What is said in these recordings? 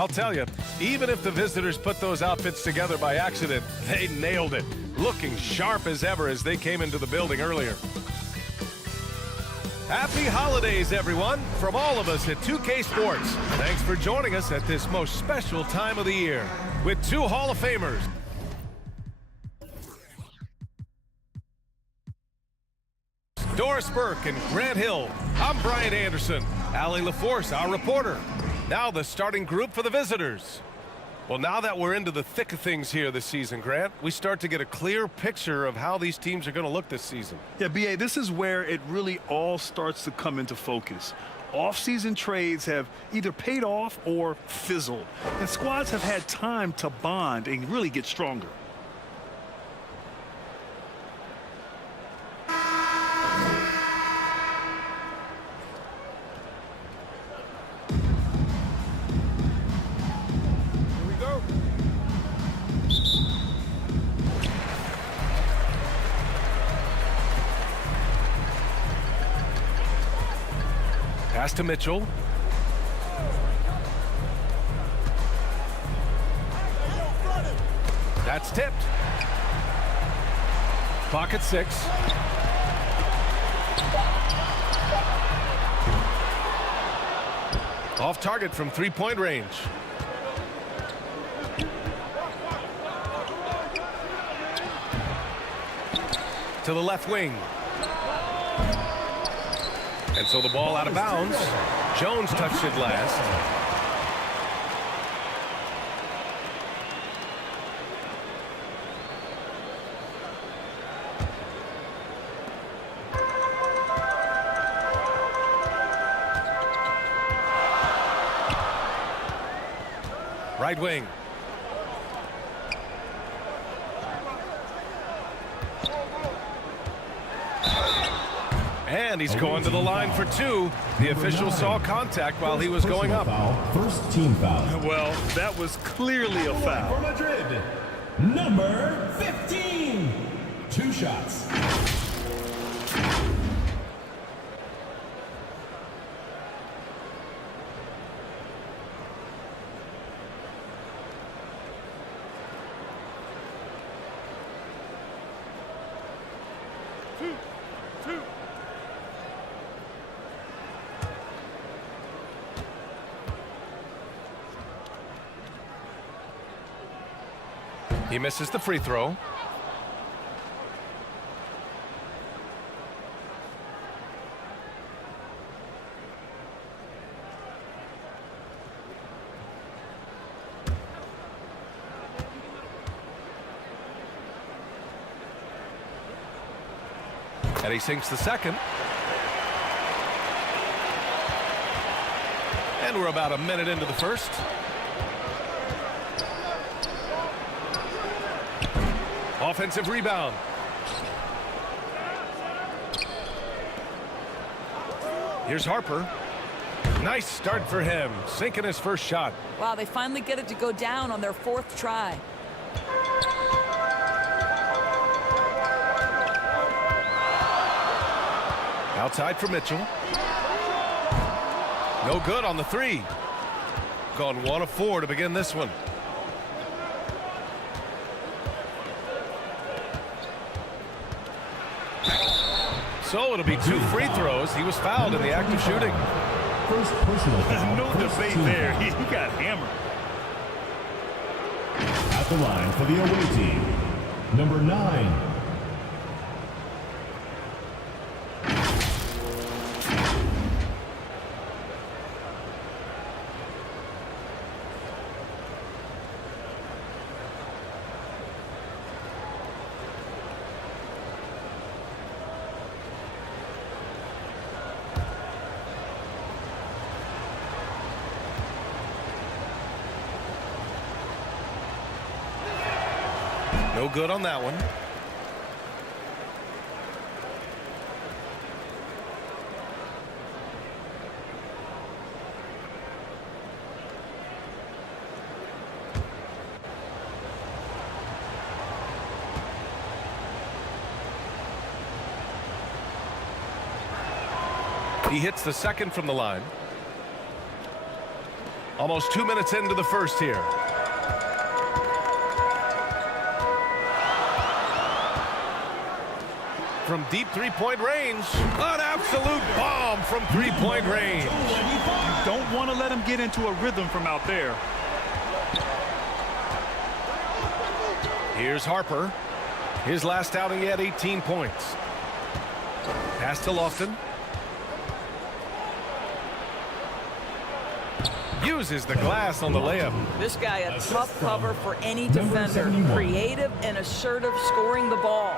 I'll tell you, even if the visitors put those outfits together by accident, they nailed it. Looking sharp as ever as they came into the building earlier. Happy holidays, everyone, from all of us at 2K Sports. Thanks for joining us at this most special time of the year with two Hall of Famers. Doris Burke and Grant Hill. I'm Brian Anderson. Allie LaForce, our reporter. Now the starting group for the visitors. Well, now that we're into the thick of things here this season, Grant, we start to get a clear picture of how these teams are going to look this season. Yeah, BA, this is where it really all starts to come into focus. Off-season trades have either paid off or fizzled, and squads have had time to bond and really get stronger. Pass to Mitchell. That's tipped. Pocket 6. Off target from three-point range. To the left wing. And so the ball out of bounds. Jones touched it last. Right wing. And he's going to the line for two. The official saw contact while he was going up. First team foul. Well, that was clearly a foul. For Madrid, number 15. 2 shots. He misses the free throw. And he sinks the second. And we're about a minute into the first. Offensive rebound. Here's Harper. Nice start for him, sinking his first shot. Wow, they finally get it to go down on their 4th try. Outside for Mitchell. No good on the 3. Gone 1 of 4 to begin this one. So it'll be 2 free throws. He was fouled in the act of shooting. First personal foul. No debate there. He got hammered. At the line for the away team, number 9. No good on that one. He hits the second from the line. Almost 2 minutes into the first here. From deep three-point range, an absolute bomb from three-point range. You don't want to let him get into a rhythm from out there. Here's Harper. His last outing, he had 18 points. Pass to Lofton. Uses the glass on the layup. This guy a tough cover for any defender. Creative and assertive scoring the ball.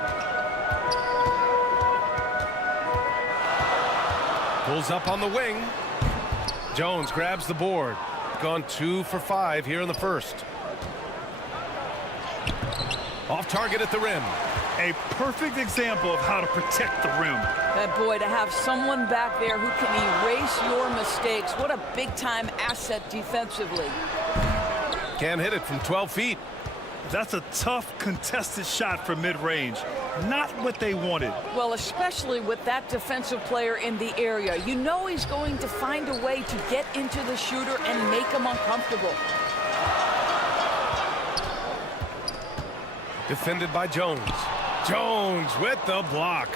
Pulls up on the wing. Jones grabs the board. Gone 2 for 5 here in the first. Off target at the rim. A perfect example of how to protect the rim. That boy, to have someone back there who can erase your mistakes. What a big-time asset defensively. Can't hit it from 12 feet. That's a tough, contested shot from mid-range. Not what they wanted. Well, especially with that defensive player in the area. You know he's going to find a way to get into the shooter and make him uncomfortable. Defended by Jones. Jones with the block.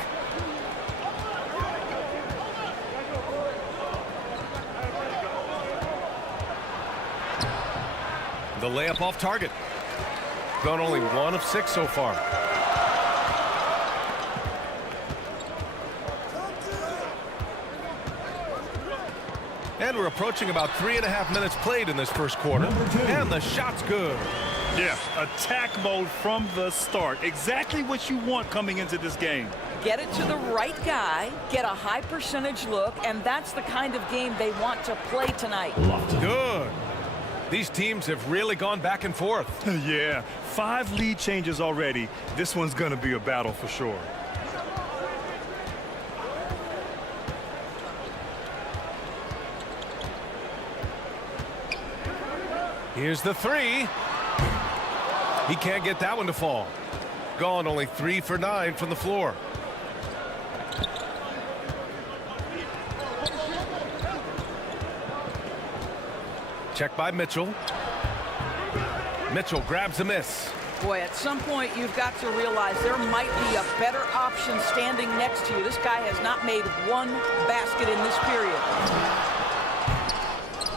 The layup off target. Gone only 1 of 6 so far. And we're approaching about 3.5 minutes played in this first quarter. And the shot's good. Yeah, attack mode from the start. Exactly what you want coming into this game. Get it to the right guy, get a high percentage look, and that's the kind of game they want to play tonight. Good. These teams have really gone back and forth. Yeah, 5 lead changes already. This one's going to be a battle for sure. Here's the 3. He can't get that one to fall. Gone only 3 for 9 from the floor. Check by Mitchell. Mitchell grabs a miss. Boy, at some point you've got to realize there might be a better option standing next to you. This guy has not made 1 basket in this period.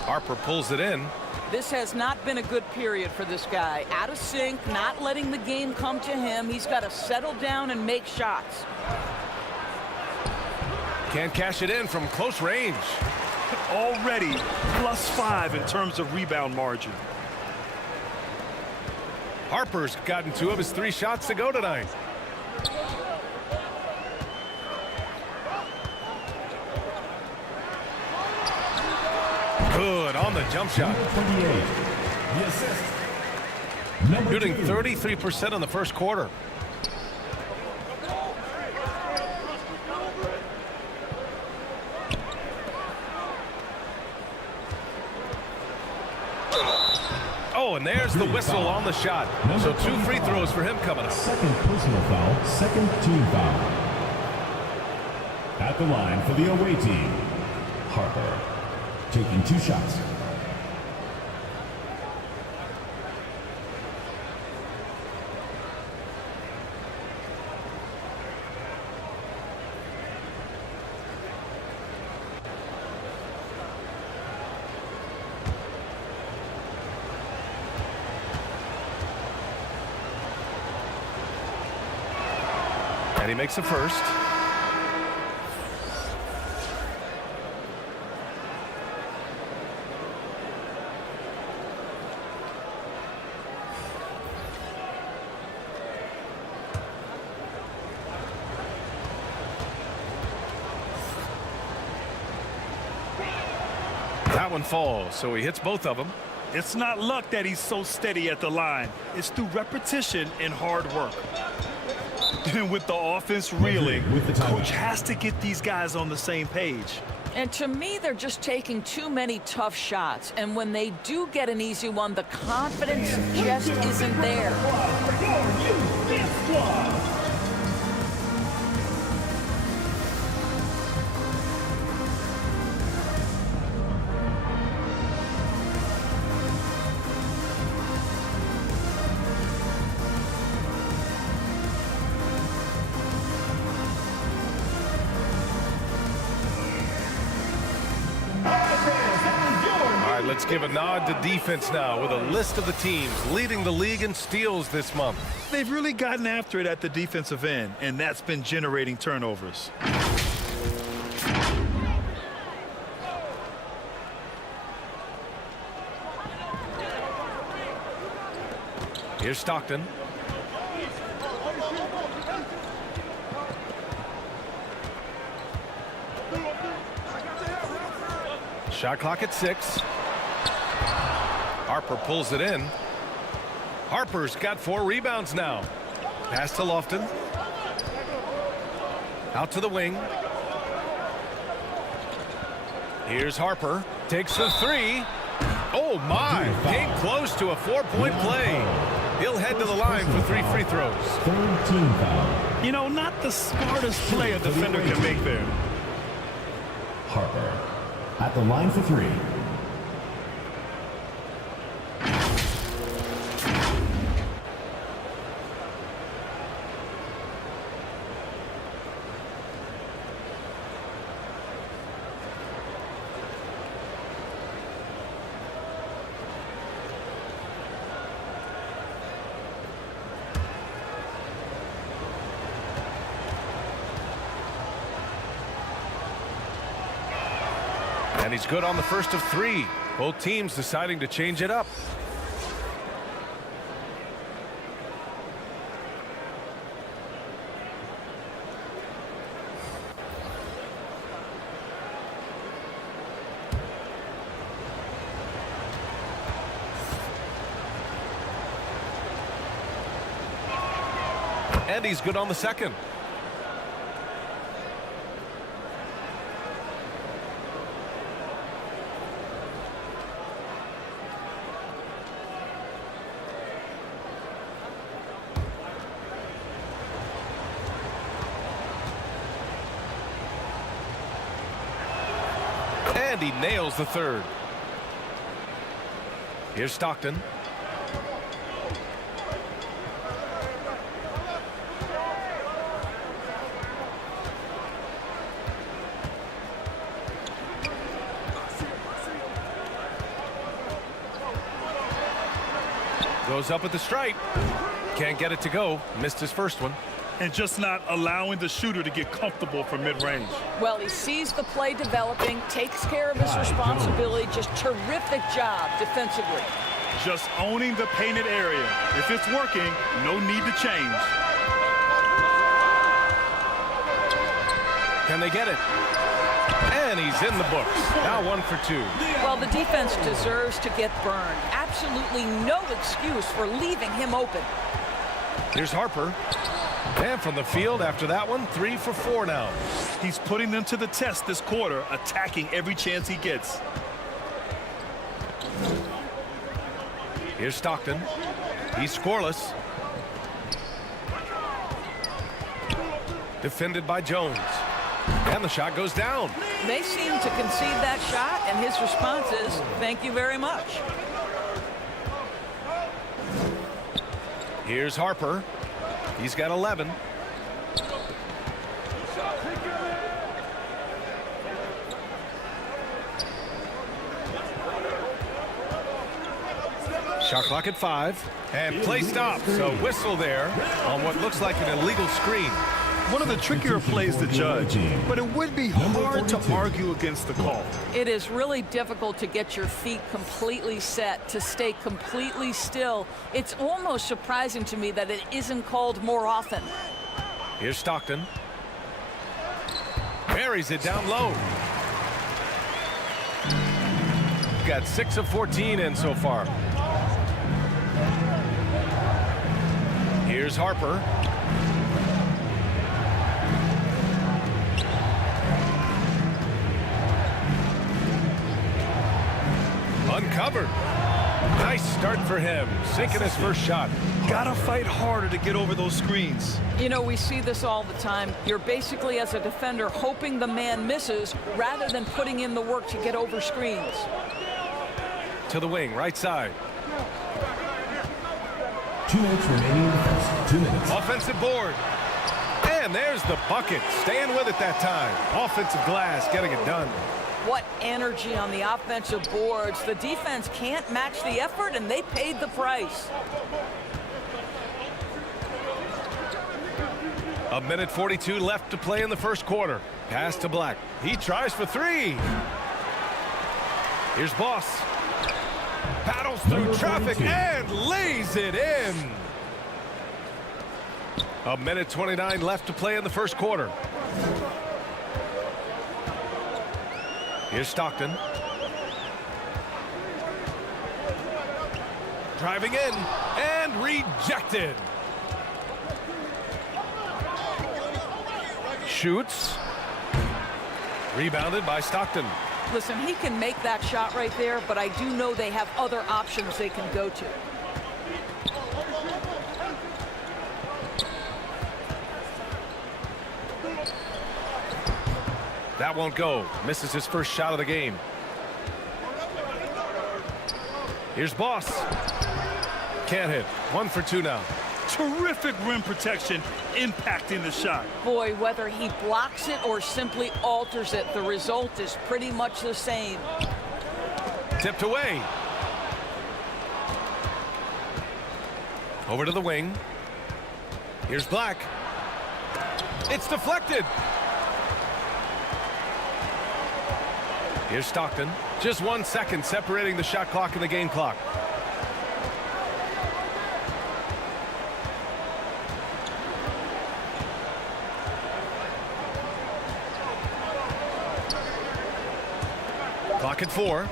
Harper pulls it in. This has not been a good period for this guy. Out of sync, not letting the game come to him. He's got to settle down and make shots. Can't cash it in from close range. Already +5 in terms of rebound margin. Harper's gotten 2 of his 3 shots to go tonight. Good on the jump shot. The assist. Number Shooting 2. 33% in the first quarter. Oh, and there's the whistle on the shot. So 2 free throws for him coming up. Second personal foul, second team foul. At the line for the away team, Harper, taking 2 shots. And he makes a first. That one falls, so he hits both of them. It's not luck that he's so steady at the line. It's through repetition and hard work. And with the offense reeling, coach has to get these guys on the same page. And to me, they're just taking too many tough shots. And when they do get an easy one, the confidence just isn't there. let's give a nod to defense now with a list of the teams leading the league in steals this month. They've really gotten after it at the defensive end, and that's been generating turnovers. Here's Stockton. Shot clock at 6. Harper pulls it in. Harper's got 4 rebounds now. Pass to Lofton. Out to the wing. Here's Harper. Takes the 3. Oh, my. Came close to a 4-point play. He'll head to the line for 3 free throws. Third team foul. You know, not the smartest play a defender can make there. Harper at the line for 3. And he's good on the first of 3. Both teams deciding to change it up. And he's good on the second. And he nails the third. Here's Stockton. Goes up at the stripe. Can't get it to go. Missed his first one. And just not allowing the shooter to get comfortable from mid-range. Well, he sees the play developing, takes care of his responsibility. Just terrific job defensively. Just owning the painted area. If it's working, no need to change. Can they get it? And he's in the books. Now 1 for 2. Well, the defense deserves to get burned. Absolutely no excuse for leaving him open. Here's Harper. And from the field after that one, 3 for 4 now. He's putting them to the test this quarter, attacking every chance he gets. Here's Stockton. He's scoreless. Defended by Jones. And the shot goes down. They seem to concede that shot, and his response is, thank you very much. Here's Harper. He's got 11. Shot clock at 5. And play stops. A whistle there on what looks like an illegal screen. One of the trickier plays to judge, but it would be hard to argue against the call. It is really difficult to get your feet completely set, to stay completely still. It's almost surprising to me that it isn't called more often. Here's Stockton. Buries it down low. Got 6 of 14 in so far. Here's Harper. Uncovered. Nice start for him. Sinking his first shot. Gotta fight harder to get over those screens. You know, we see this all the time. You're basically, as a defender, hoping the man misses rather than putting in the work to get over screens. To the wing, right side. 2 minutes remaining in the first. 2 minutes. Offensive board. And there's the bucket. Staying with it that time. Offensive glass, getting it done. What energy on the offensive boards. The defense can't match the effort, and they paid the price. A minute 42 left to play in the first quarter. Pass to Black. He tries for three. Here's Boss. Paddles through traffic and lays it in. A minute 29 left to play in the first quarter. Here's Stockton. Driving in and rejected. Shoots. Rebounded by Stockton. Listen, he can make that shot right there, but I do know they have other options they can go to. That won't go. Misses his first shot of the game. Here's Boss. Can't hit. 1 for 2 now. Terrific rim protection impacting the shot. Boy, whether he blocks it or simply alters it, the result is pretty much the same. Tipped away. Over to the wing. Here's Black. It's deflected. Here's Stockton. Just 1 second separating the shot clock and the game clock. Clock at 4.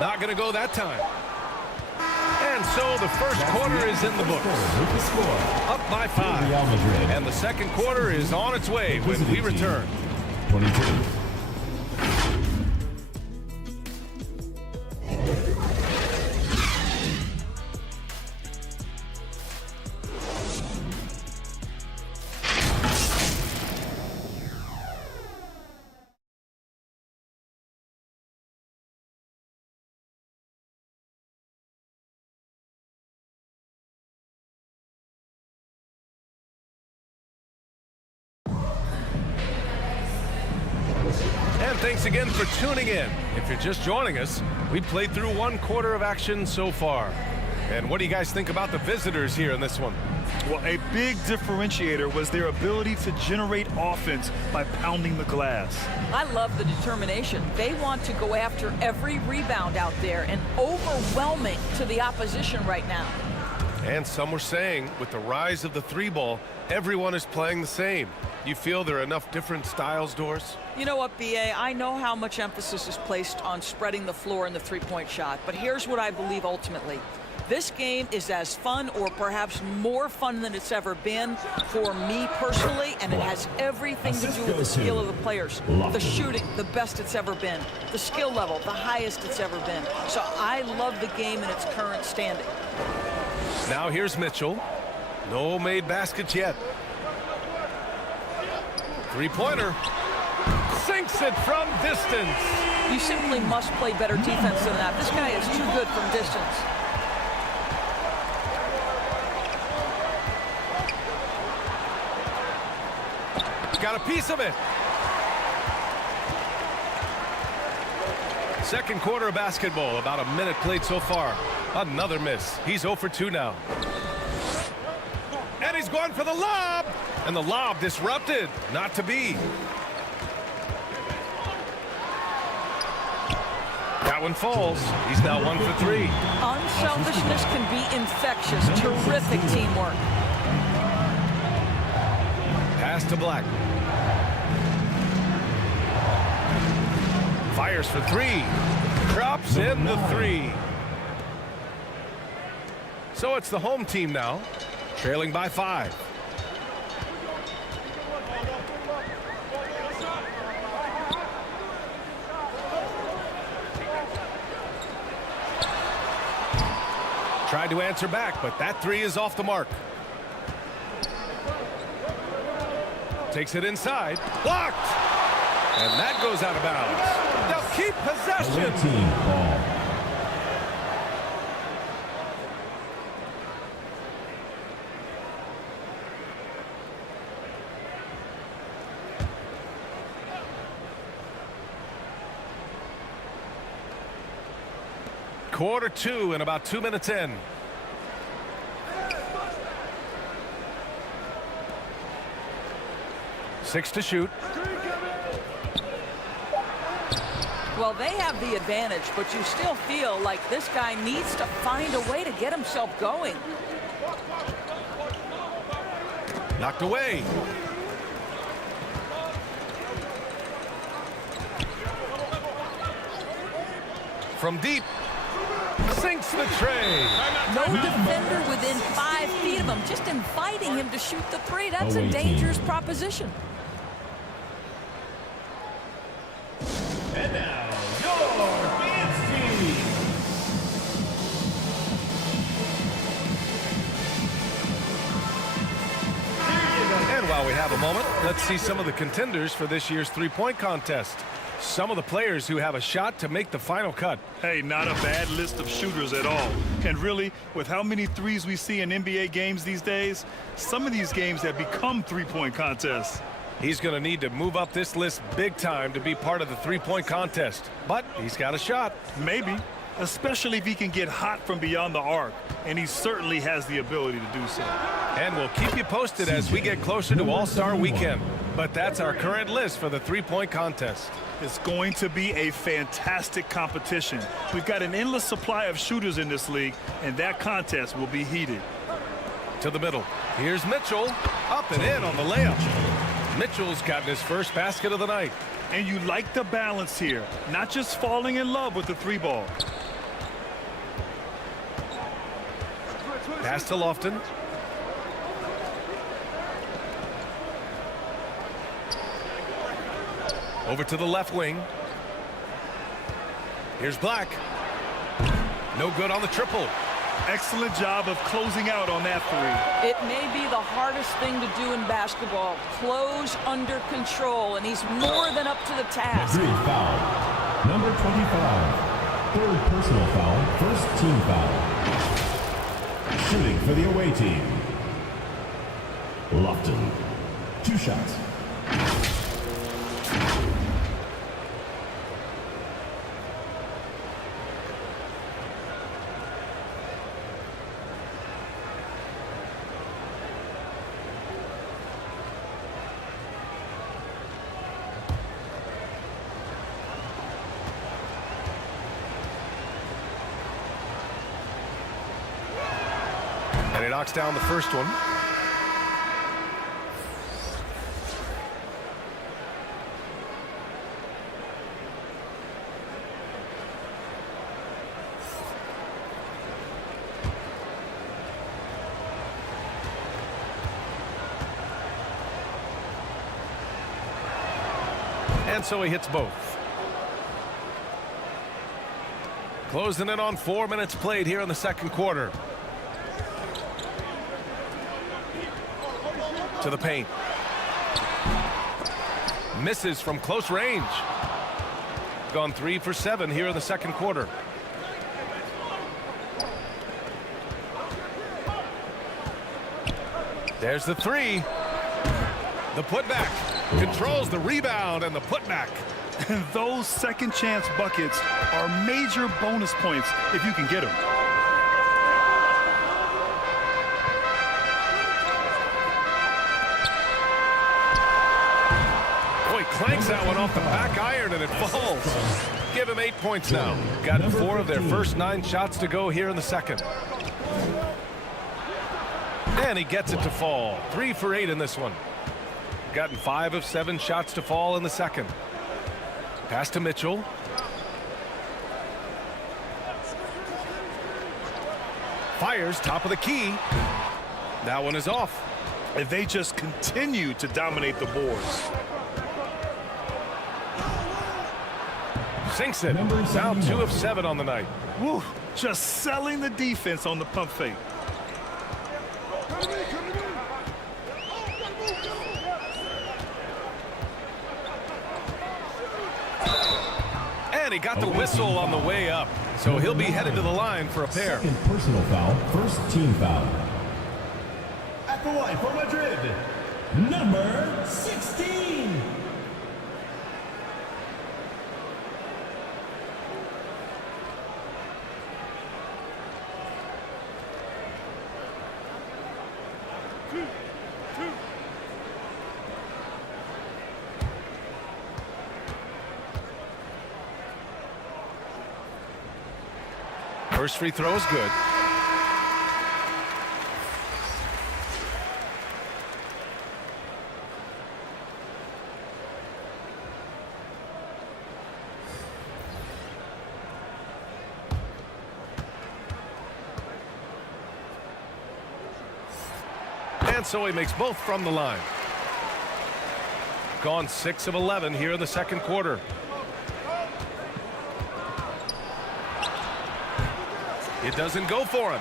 Not going to go that time. And so the first quarter is in the books. Up by 5. And the second quarter is on its way when we return. 22. And thanks again for tuning in. If you're just joining us, we played through 1 quarter of action so far. And what do you guys think about the visitors here in this one? Well, a big differentiator was their ability to generate offense by pounding the glass. I love the determination. They want to go after every rebound out there and overwhelming to the opposition right now. And some were saying, with the rise of the 3-ball, everyone is playing the same. You feel there are enough different styles, Doris? You know what, BA? I know how much emphasis is placed on spreading the floor in the three-point shot, but here's what I believe ultimately. This game is as fun or perhaps more fun than it's ever been for me personally, and it has everything to do with the skill of the players. The shooting, the best it's ever been. The skill level, the highest it's ever been. So I love the game in its current standing. Now here's Mitchell. No made baskets yet. Three-pointer. Sinks it from distance. You simply must play better defense than that. This guy is too good from distance. Got a piece of it. Second quarter of basketball, about a minute played so far. Another miss. He's 0 for 2 now. And he's going for the lob. And the lob disrupted. Not to be. That one falls. He's now 1 for 3. Unselfishness can be infectious. Terrific teamwork. Pass to Black. Fires for 3. Drops in the 3. So it's the home team now, trailing by 5. Tried to answer back, but that 3 is off the mark. Takes it inside. Blocked! And that goes out of bounds. They'll keep possession. Team ball. Quarter 2 and about 2 minutes in. Six to shoot. Well, they have the advantage, but you still feel like this guy needs to find a way to get himself going. Knocked away. From deep. Sinks the tray. No defender within 5 feet of him. Just inviting him to shoot the three. That's a dangerous proposition. And now, your dance team. And while we have a moment, let's see some of the contenders for this year's three-point contest. Some of the players who have a shot to make the final cut. Hey, not a bad list of shooters at all. And really, with how many threes we see in NBA games these days, some of these games have become three-point contests. He's going to need to move up this list big time to be part of the three-point contest. But he's got a shot. Maybe, especially if he can get hot from beyond the arc. And he certainly has the ability to do so. And we'll keep you posted as we get closer to All-Star Weekend. But that's our current list for the three-point contest. It's going to be a fantastic competition. We've got an endless supply of shooters in this league, and that contest will be heated. To the middle. Here's Mitchell. Up and in on the layup. Mitchell's gotten his first basket of the night. And you like the balance here, not just falling in love with the three ball. Pass to Lofton. Over to the left wing. Here's Black. No good on the triple. Excellent job of closing out on that three. It may be the hardest thing to do in basketball. Close under control, and he's more than up to the task. Agreed foul. Number 25. Third personal foul. First team foul. Shooting for the away team. Lofton. 2 shots. And he knocks down the first one. And so he hits both. Closing in on 4 minutes played here in the second quarter. To the paint. Misses from close range. Gone 3 for 7 here in the second quarter. There's the three. The putback. Controls the rebound and the putback. And those second chance buckets are major bonus points if you can get them. Clanks that one off the back iron and it falls. Give him 8 points now. Got 4 of their first 9 shots to go here in the second. And he gets it to fall. 3 for 8 in this one. Gotten 5 of 7 shots to fall in the second. Pass to Mitchell. Fires top of the key. That one is off. And they just continue to dominate the boards. Sinks it. Now 2 of 7 on the night. Woo, just selling the defense on the pump fake. And he got the whistle on the way up. So he'll be headed to the line for a pair. Second personal foul. First team foul. At the line for Madrid, number 16. First free throw is good. And so he makes both from the line. Gone 6 of 11 here in the second quarter. It doesn't go for him.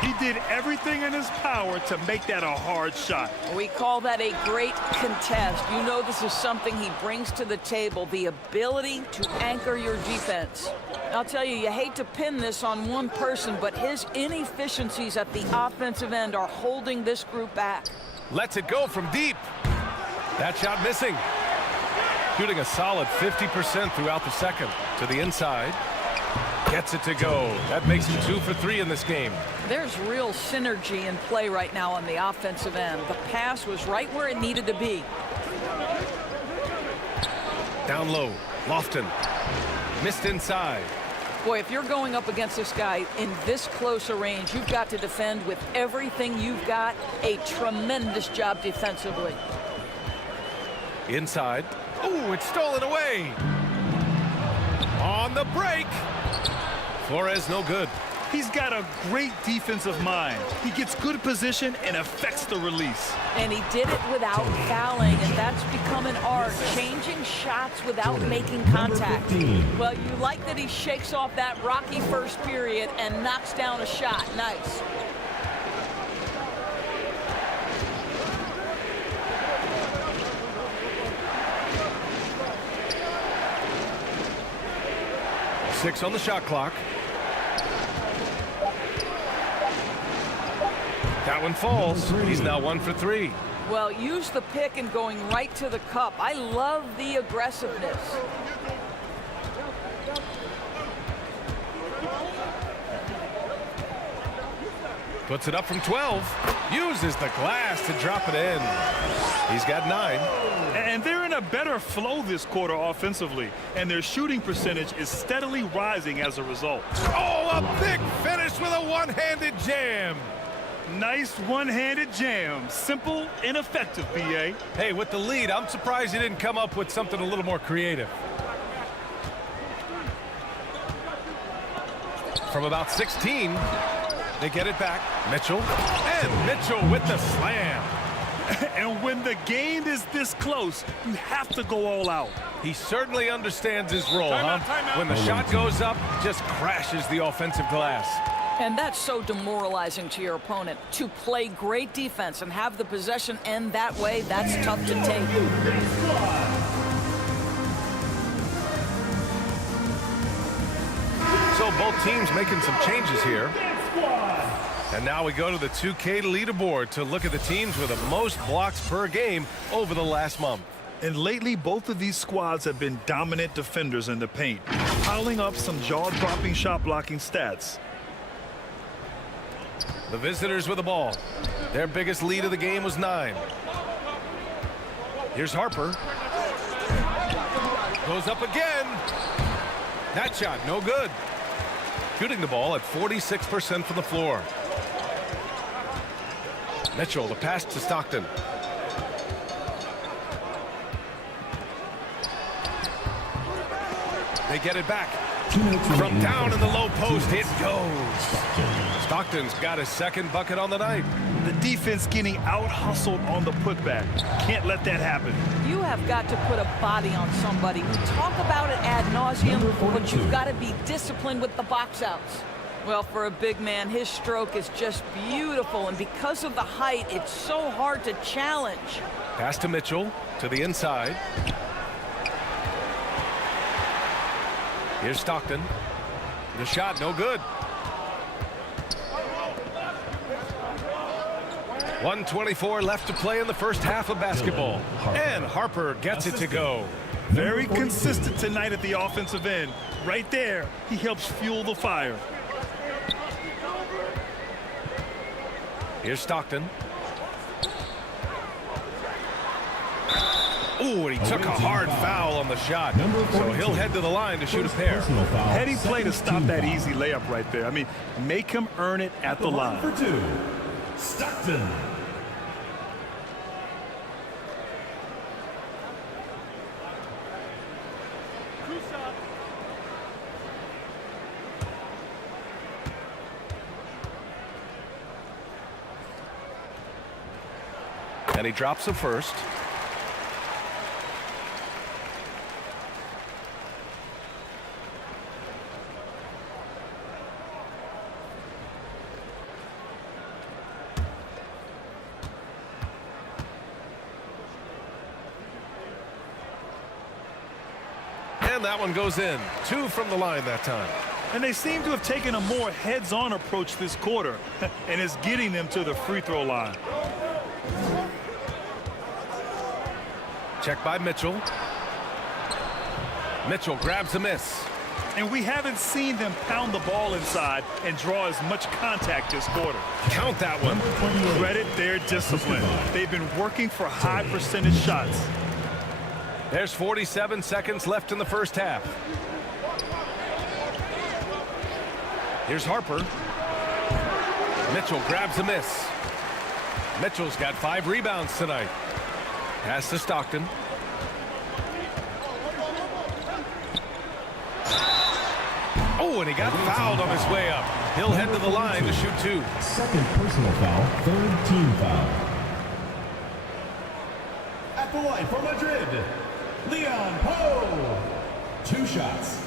He did everything in his power to make that a hard shot. We call that a great contest. You know this is something he brings to the table, the ability to anchor your defense. I'll tell you, you hate to pin this on one person, but his inefficiencies at the offensive end are holding this group back. Lets it go from deep. That shot missing. Shooting a solid 50% throughout the second. To the inside. Gets it to go. That makes him 2 for 3 in this game. There's real synergy in play right now on the offensive end. The pass was right where it needed to be. Down low. Lofton. Missed inside. Boy, if you're going up against this guy in this close a range, you've got to defend with everything you've got. A tremendous job defensively. Inside. Oh, it's stolen away. On the break. Flores no good. He's got a great defensive mind. He gets good position and affects the release. And he did it without fouling, and that's become an art, changing shots without making contact. Well, you like that he shakes off that rocky first period and knocks down a shot. Nice. Six on the shot clock. That one falls. He's now 1 for 3. Well, use the pick and going right to the cup. I love the aggressiveness. Puts it up from 12. Uses the glass to drop it in. He's got 9. And they're in a better flow this quarter offensively. And their shooting percentage is steadily rising as a result. Oh, a big finish with a one-handed jam. Nice one-handed jam. Simple and effective, BA. Hey, with the lead, I'm surprised he didn't come up with something a little more creative. From about 16, they get it back. Mitchell. And Mitchell with the slam. And when the game is this close, you have to go all out. He certainly understands his role, Timeout. When the shot goes up, just crashes the offensive glass. And that's so demoralizing to your opponent. To play great defense and have the possession end that way, that's tough to take. So both teams making some changes here. And now we go to the 2K leaderboard to look at the teams with the most blocks per game over the last month. And lately, both of these squads have been dominant defenders in the paint, piling up some jaw-dropping shot-blocking stats. The visitors with the ball. Their biggest lead of the game was 9. Here's Harper. Goes up again. That shot, no good. Shooting the ball at 46% from the floor. Mitchell, the pass to Stockton. They get it back. From down in the low post, it goes. Stockton's got his second bucket on the night. The defense getting out-hustled on the putback. Can't let that happen. You have got to put a body on somebody. We talk about it ad nauseum, but you've got to be disciplined with the box outs. Well, for a big man, his stroke is just beautiful, and because of the height, it's so hard to challenge. Pass to Mitchell, to the inside. Here's Stockton. The shot, no good. 1:24 left to play in the first half of basketball. And Harper gets it to go. Very consistent tonight at the offensive end. Right there, he helps fuel the fire. Here's Stockton. Ooh, and he took a hard foul on the shot. So he'll head to the line to shoot a pair. Heady play to stop that easy layup right there. I mean, make him earn it at the line. For two, Stockton. And he drops the first. And that one goes in. 2 from the line that time. And they seem to have taken a more heads-on approach this quarter, and it's getting them to the free throw line. Check by Mitchell. Mitchell grabs a miss. And we haven't seen them pound the ball inside and draw as much contact this quarter. Count that one. Credit their discipline. They've been working for high percentage shots. There's 47 seconds left in the first half. Here's Harper. Mitchell grabs a miss. Mitchell's got 5 rebounds tonight. Pass to Stockton. Oh, and he got fouled on his way up. He'll head to the line to shoot 2. Second personal foul, third team foul. At the line for Madrid, Leon Poe. 2 shots.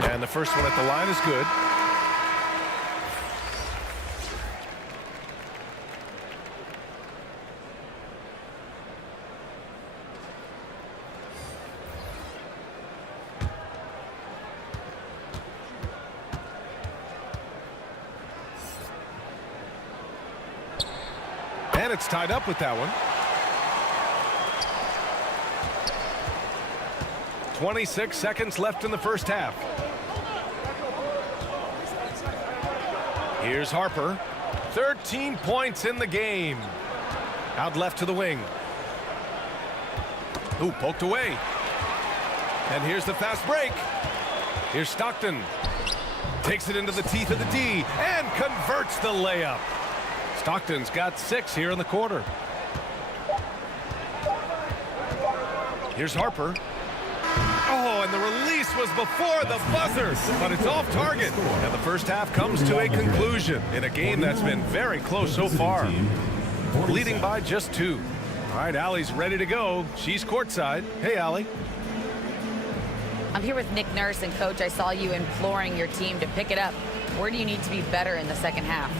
And the first one at the line is good. And it's tied up with that one. 26 seconds left in the first half. Here's Harper. 13 points in the game. Out left to the wing. Ooh, poked away. And here's the fast break. Here's Stockton. Takes it into the teeth of the D and converts the layup. Stockton's got 6 here in the quarter. Here's Harper. Oh, and the release was before the buzzer, but it's off target. And the first half comes to a conclusion in a game that's been very close so far. Leading by just 2. All right, Allie's ready to go. She's courtside. Hey, Allie. I'm here with Nick Nurse, and Coach, I saw you imploring your team to pick it up. Where do you need to be better in the second half?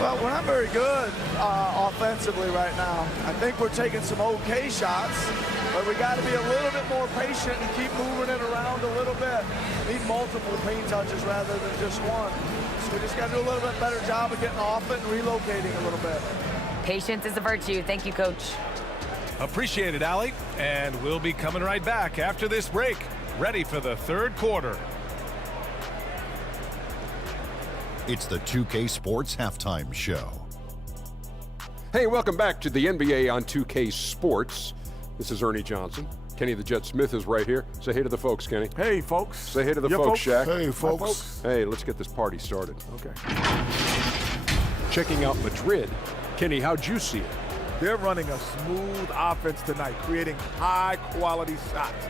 Well, we're not very good offensively right now. I think we're taking some okay shots, but we got to be a little bit more patient and keep moving it around a little bit. Need multiple paint touches rather than just one. So we just got to do a little bit better job of getting off it and relocating a little bit. Patience is a virtue. Thank you, Coach. Appreciate it, Allie. And we'll be coming right back after this break, ready for the third quarter. It's the 2K Sports Halftime Show. Hey, welcome back to the NBA on 2K Sports. This is Ernie Johnson. Kenny the Jet Smith is right here. Say hey to the folks, Kenny. Hey, folks. Say hey to the folks, Shaq. Hey, folks. Hey, let's get this party started. Okay. Checking out Madrid. Kenny, how'd you see it? They're running a smooth offense tonight, creating high-quality shots.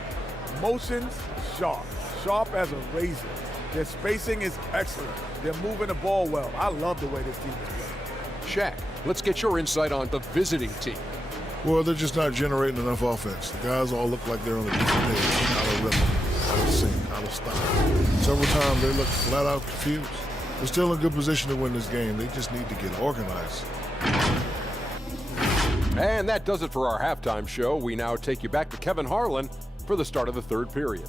Motions, sharp as a razor. Their spacing is excellent. They're moving the ball well. I love the way this team is playing. Shaq, let's get your insight on the visiting team. Well, they're just not generating enough offense. The guys all look like they're on a different page, out of rhythm, out of sync, out of style. Several times they look flat out confused. They're still in good position to win this game. They just need to get organized. And that does it for our halftime show. We now take you back to Kevin Harlan for the start of the third period.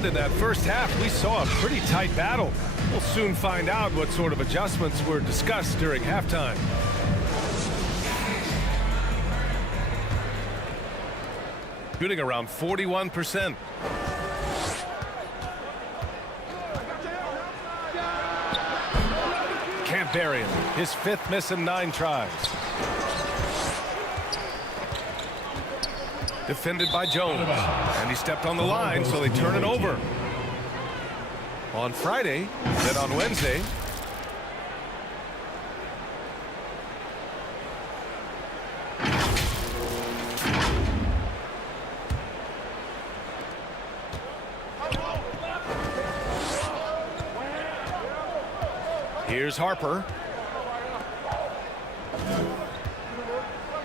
And in that first half, we saw a pretty tight battle. We'll soon find out what sort of adjustments were discussed during halftime. Shooting around 41%. Can't bury him. His 5th miss in 9 tries. Defended by Jones. And he stepped on the line, so they turn it over. On Friday, then on Wednesday. Here's Harper.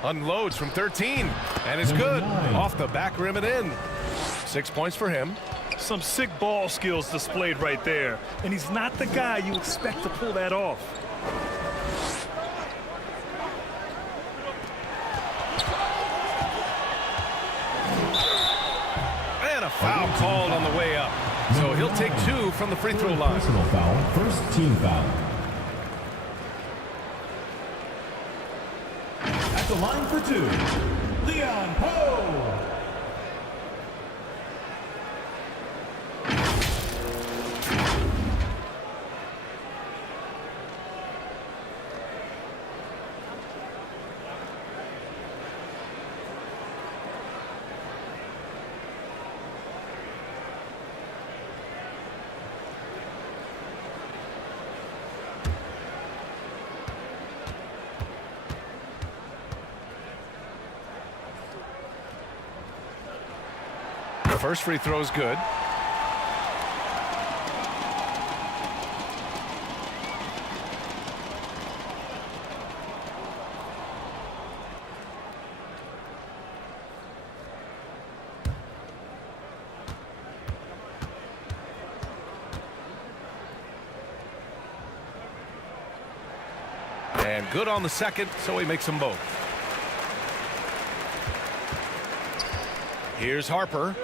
Unloads from 13, and it's good. Off the back rim and in. 6 points for him. Some sick ball skills displayed right there, and he's not the guy you expect to pull that off. And a foul called on the way up. So he'll take 2 from the free throw line. Personal foul, first team foul. At the line for 2, Leon Poe. First free throw is good. And good on the second, so he makes them both. Here's Harper.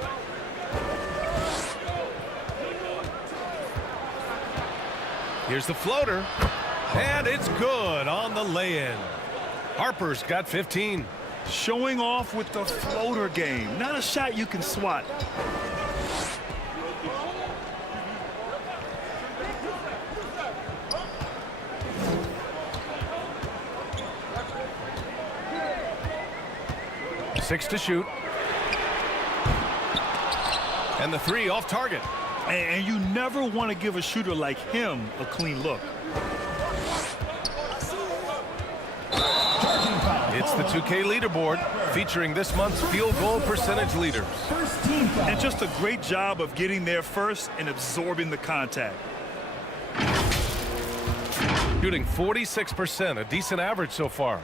Here's the floater, and it's good on the lay-in. Harper's got 15. Showing off with the floater game. Not a shot you can swat. Six to shoot. And the 3 off target. And you never want to give a shooter like him a clean look. It's the 2K leaderboard featuring this month's field goal percentage leaders. First team foul. And just a great job of getting there first and absorbing the contact. Shooting 46%, a decent average so far.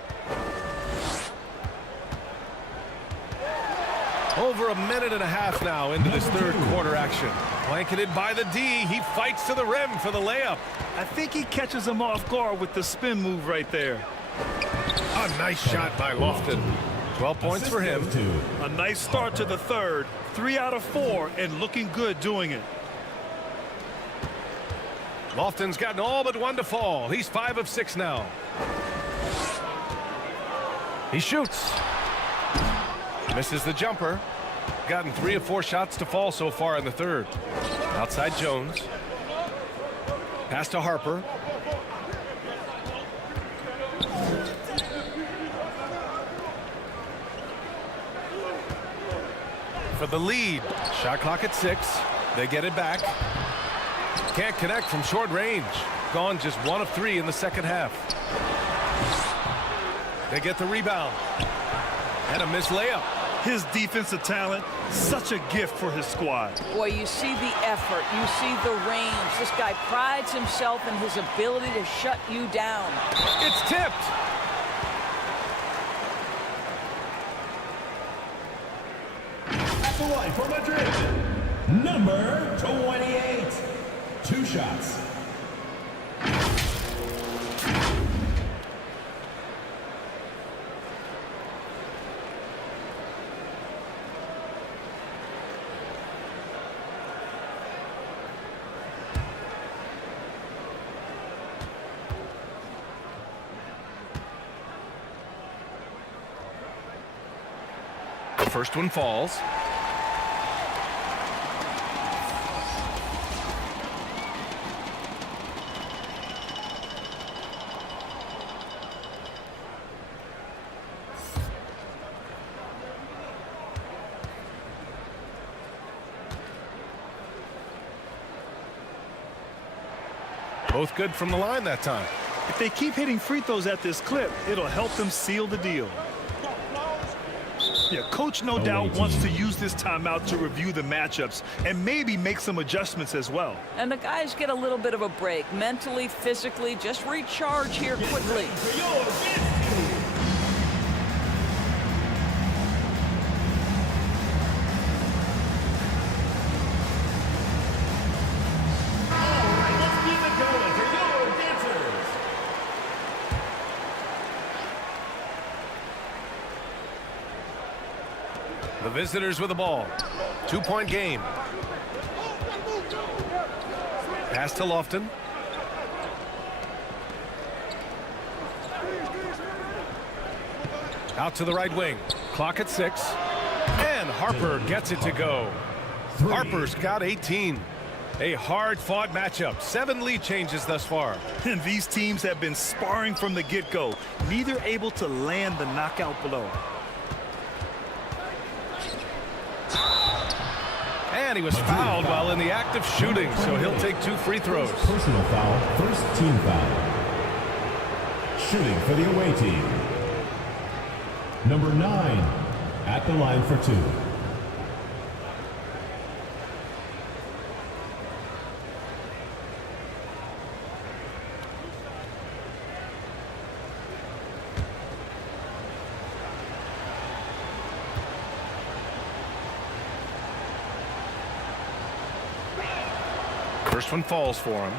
Over a minute and a half now into this third quarter action. Blanketed by the D, he fights to the rim for the layup. I think he catches him off guard with the spin move right there. A nice shot by Lofton. 12 points for him. A nice start to the third. 3 out of 4 and looking good doing it. Lofton's gotten all but 1 to fall. He's 5 of 6 now. He shoots. Misses the jumper. Gotten 3 of 4 shots to fall so far in the third. Outside Jones. Pass to Harper. For the lead. Shot clock at 6. They get it back. Can't connect from short range. Gone just 1 of 3 in the second half. They get the rebound. And a missed layup. His defensive talent, such a gift for his squad. Boy, you see the effort. You see the range. This guy prides himself in his ability to shut you down. It's tipped. At the line for Madrid, number 28. 2 shots. First one falls. Both good from the line that time. If they keep hitting free throws at this clip, it'll help them seal the deal. Yeah, coach no doubt wants to use this timeout to review the matchups and maybe make some adjustments as well. And the guys get a little bit of a break, mentally, physically, just recharge here quickly. The visitors with the ball. 2-point game. Pass to Lofton. Out to the right wing. Clock at 6. And Harper gets it to go. Harper's got 18. A hard-fought matchup. 7 lead changes thus far. And these teams have been sparring from the get-go. Neither able to land the knockout blow. And he was fouled while in the act of shooting, so he'll take 2 free throws. Personal foul, first team foul. Shooting for the away team. Number 9 at the line for 2. First one falls for him.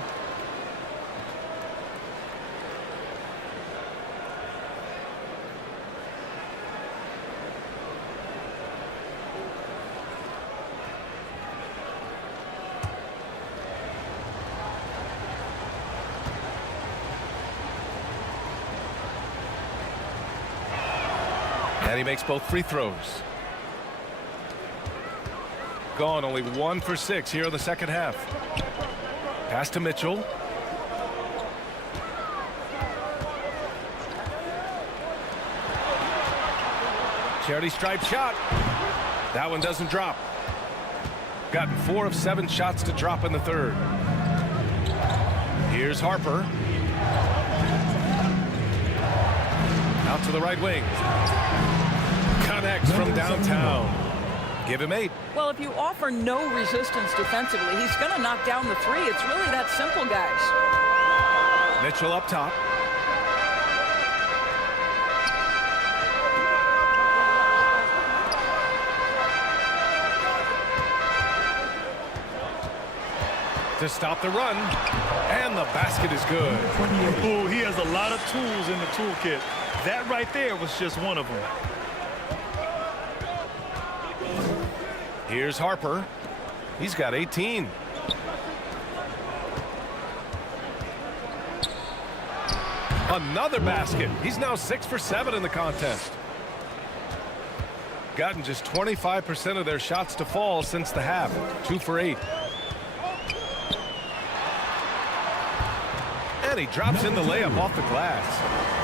And he makes both free throws. Gone only 1 for 6 here in the second half. Pass to Mitchell. Charity stripe shot. That one doesn't drop. Gotten 4 of 7 shots to drop in the third. Here's Harper. Out to the right wing. Connects from downtown. Give him 8. Well, if you offer no resistance defensively, he's going to knock down the 3. It's really that simple, guys. Mitchell up top. To stop the run. And the basket is good. Oh, he has a lot of tools in the toolkit. That right there was just one of them. Here's Harper. He's got 18. Another basket. He's now 6 for 7 in the contest. Gotten just 25% of their shots to fall since the half. 2 for 8. And he drops in the layup off the glass.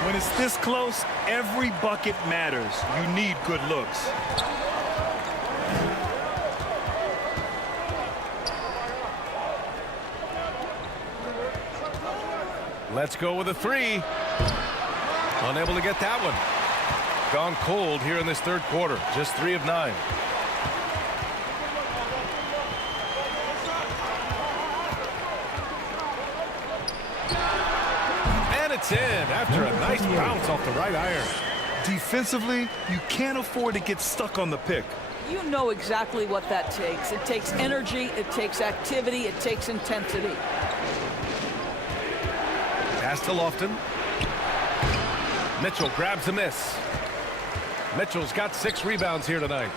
When it's this close, every bucket matters. You need good looks. Let's go with a 3. Unable to get that one. Gone cold here in this third quarter. Just 3 of 9. And it's in after a nice bounce off the right iron. Defensively, you can't afford to get stuck on the pick. You know exactly what that takes. It takes energy, it takes activity, it takes intensity. Pass to Lofton. Mitchell grabs a miss. Mitchell's got 6 rebounds here tonight.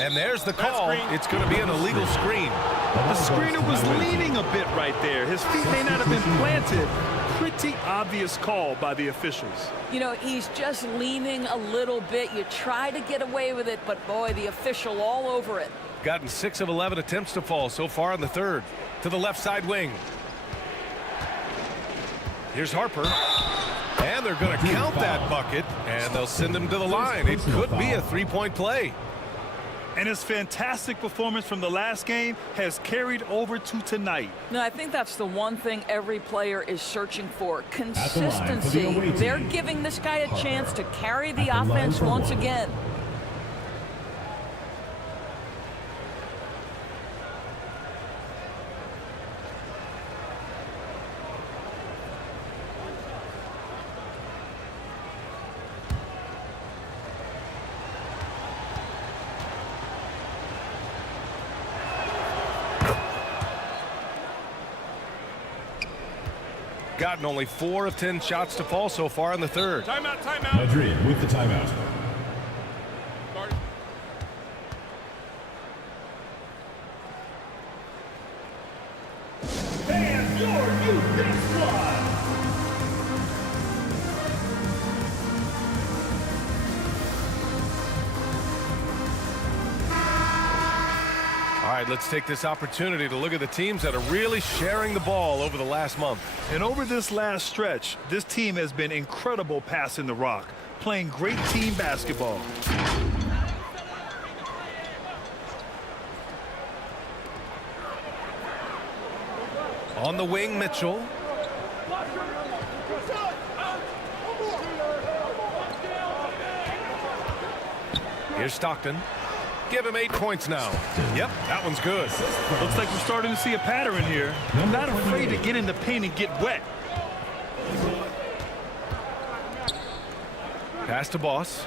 And there's the call. It's going to be an illegal screen. The screener was leaning a bit right there. His feet may not have been planted. Pretty obvious call by the officials. You know, he's just leaning a little bit. You try to get away with it, but boy, the official all over it. Gotten 6 of 11 attempts to fall so far in the third. To the left side wing. Here's Harper. And they're going to count that bucket, and they'll send him to the line. It could be a three-point play. And his fantastic performance from the last game has carried over to tonight. No, I think that's the one thing every player is searching for. Consistency. They're giving this guy a chance to carry the offense once again. Gotten only 4 of 10 shots to fall so far in the third. Timeout, timeout. Madrid with the timeout. And your youth big squad. All right, let's take this opportunity to look at the teams that are really sharing the ball over the last month. And over this last stretch, this team has been incredible passing the rock, playing great team basketball. On the wing, Mitchell. Here's Stockton. Give him 8 points now. Yep, that one's good. Looks like we're starting to see a pattern here. I'm not afraid to get in the paint and get wet. Pass to Boss.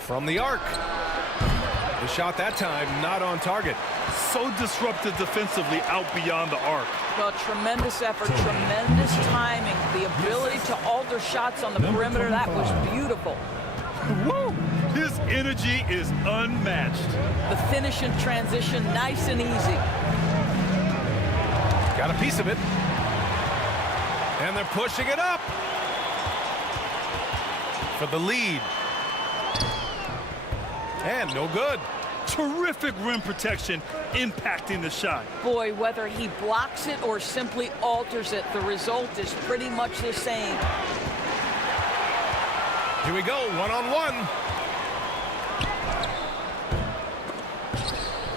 From the arc. The shot that time not on target. So disruptive defensively out beyond the arc. Well, tremendous effort, tremendous timing, the ability to alter shots on the perimeter. That was beautiful. Woo! His energy is unmatched. The finish in transition, nice and easy. Got a piece of it. And they're pushing it up for the lead. And no good. Terrific rim protection impacting the shot. Boy, whether he blocks it or simply alters it, the result is pretty much the same. Here we go, one-on-one.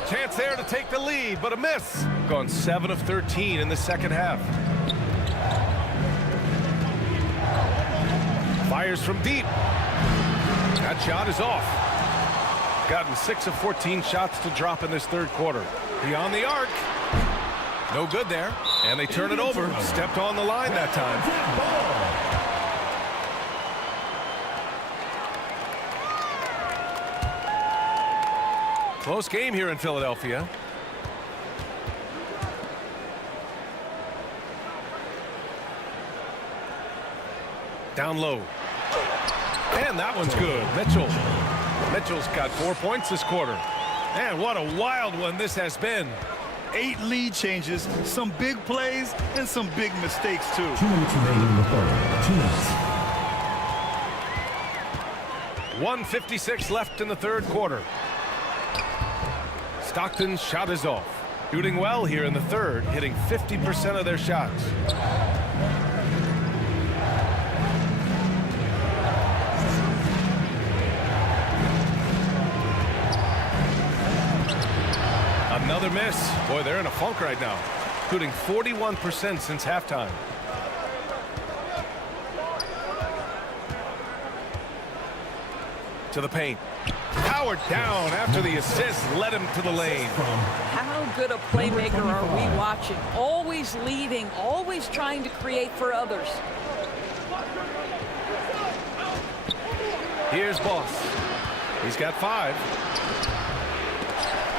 Chance there to take the lead, but a miss. Gone 7 of 13 in the second half. Fires from deep. That shot is off. Gotten 6 of 14 shots to drop in this third quarter. Beyond the arc. No good there. And they turn it over. Stepped on the line that time. Close game here in Philadelphia. Down low. And that one's good. Mitchell's got 4 points this quarter. And what a wild one this has been. 8 lead changes, some big plays, and some big mistakes, too. 2 minutes remaining in the third. 2 minutes. 1:56 left in the third quarter. Stockton's shot is off. Shooting well here in the third, hitting 50% of their shots. Another miss. Boy, they're in a funk right now. Shooting 41% since halftime. To the paint. Powered down after the assist led him to the lane. How good a playmaker are we watching? Always leading, always trying to create for others. Here's Boss. He's got 5.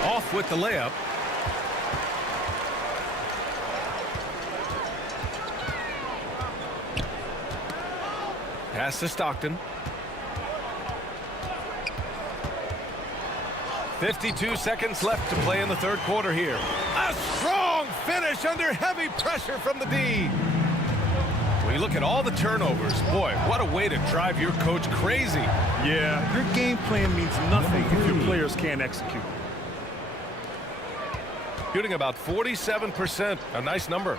Off with the layup. Pass to Stockton. 52 seconds left to play in the third quarter here. A strong finish under heavy pressure from the D. When you look at all the turnovers, boy, what a way to drive your coach crazy. Yeah, your game plan means nothing if your players can't execute. Shooting about 47%, a nice number.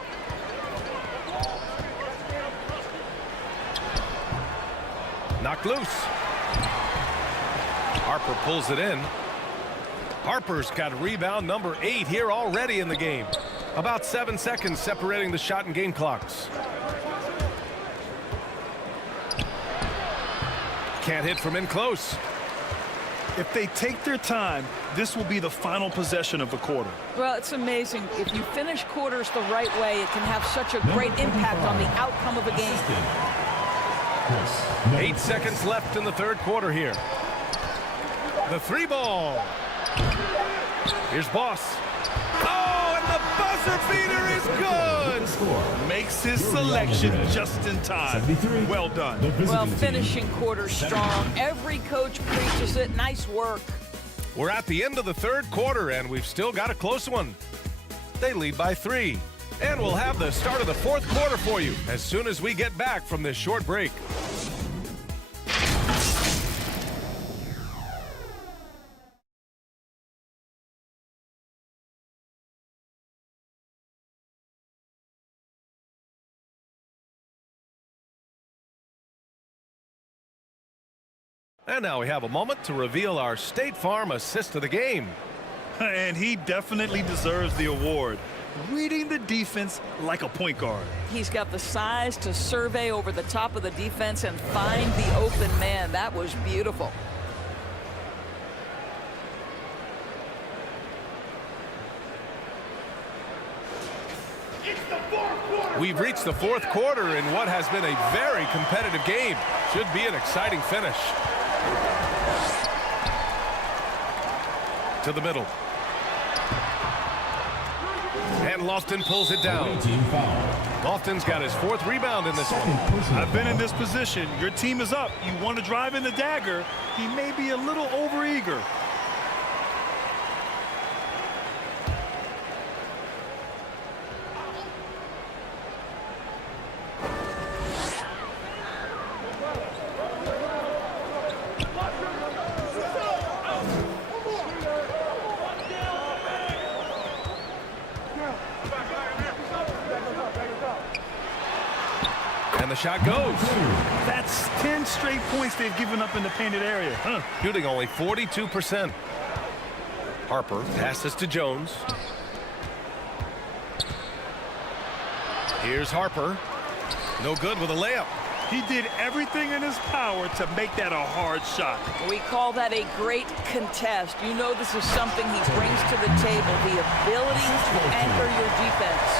Knocked loose. Harper pulls it in. Harper's got rebound number 8 here already in the game. About 7 seconds separating the shot and game clocks. Can't hit from in close. If they take their time, this will be the final possession of the quarter. Well, it's amazing. If you finish quarters the right way, it can have such a great impact on the outcome of a game. 8 seconds left in the third quarter here. The 3 ball. Here's Boss. Oh, and the buzzer beater is good. Makes his selection just in time. Well done. Well, finishing quarters strong. Every coach preaches it. Nice work. We're at the end of the third quarter, and we've still got a close one. They lead by 3. And we'll have the start of the fourth quarter for you as soon as we get back from this short break. And now we have a moment to reveal our State Farm assist of the game. And he definitely deserves the award. Reading the defense like a point guard. He's got the size to survey over the top of the defense and find the open man. That was beautiful. We've reached the fourth quarter in what has been a very competitive game. Should be an exciting finish. To the middle. And Lofton pulls it down. Lofton's got his 4th rebound in this one. I've been in this position. Your team is up. You want to drive in the dagger. He may be a little overeager. The shot goes. That's 10 straight points they've given up in the painted area. Shooting only 42%. Harper passes to Jones. Here's Harper. No good with a layup. He did everything in his power to make that a hard shot. We call that a great contest. You know this is something he brings to the table, the ability to anchor your defense.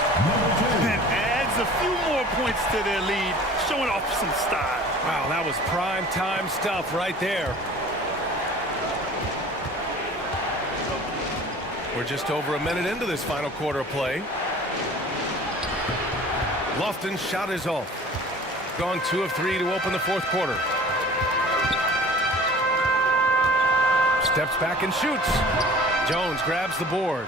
And adds a few more points to their lead, showing off some style. Wow, that was prime time stuff right there. We're just over a minute into this final quarter of play. Lofton's shot is off. Gone 2 of 3 to open the fourth quarter. Steps back and shoots. Jones grabs the board.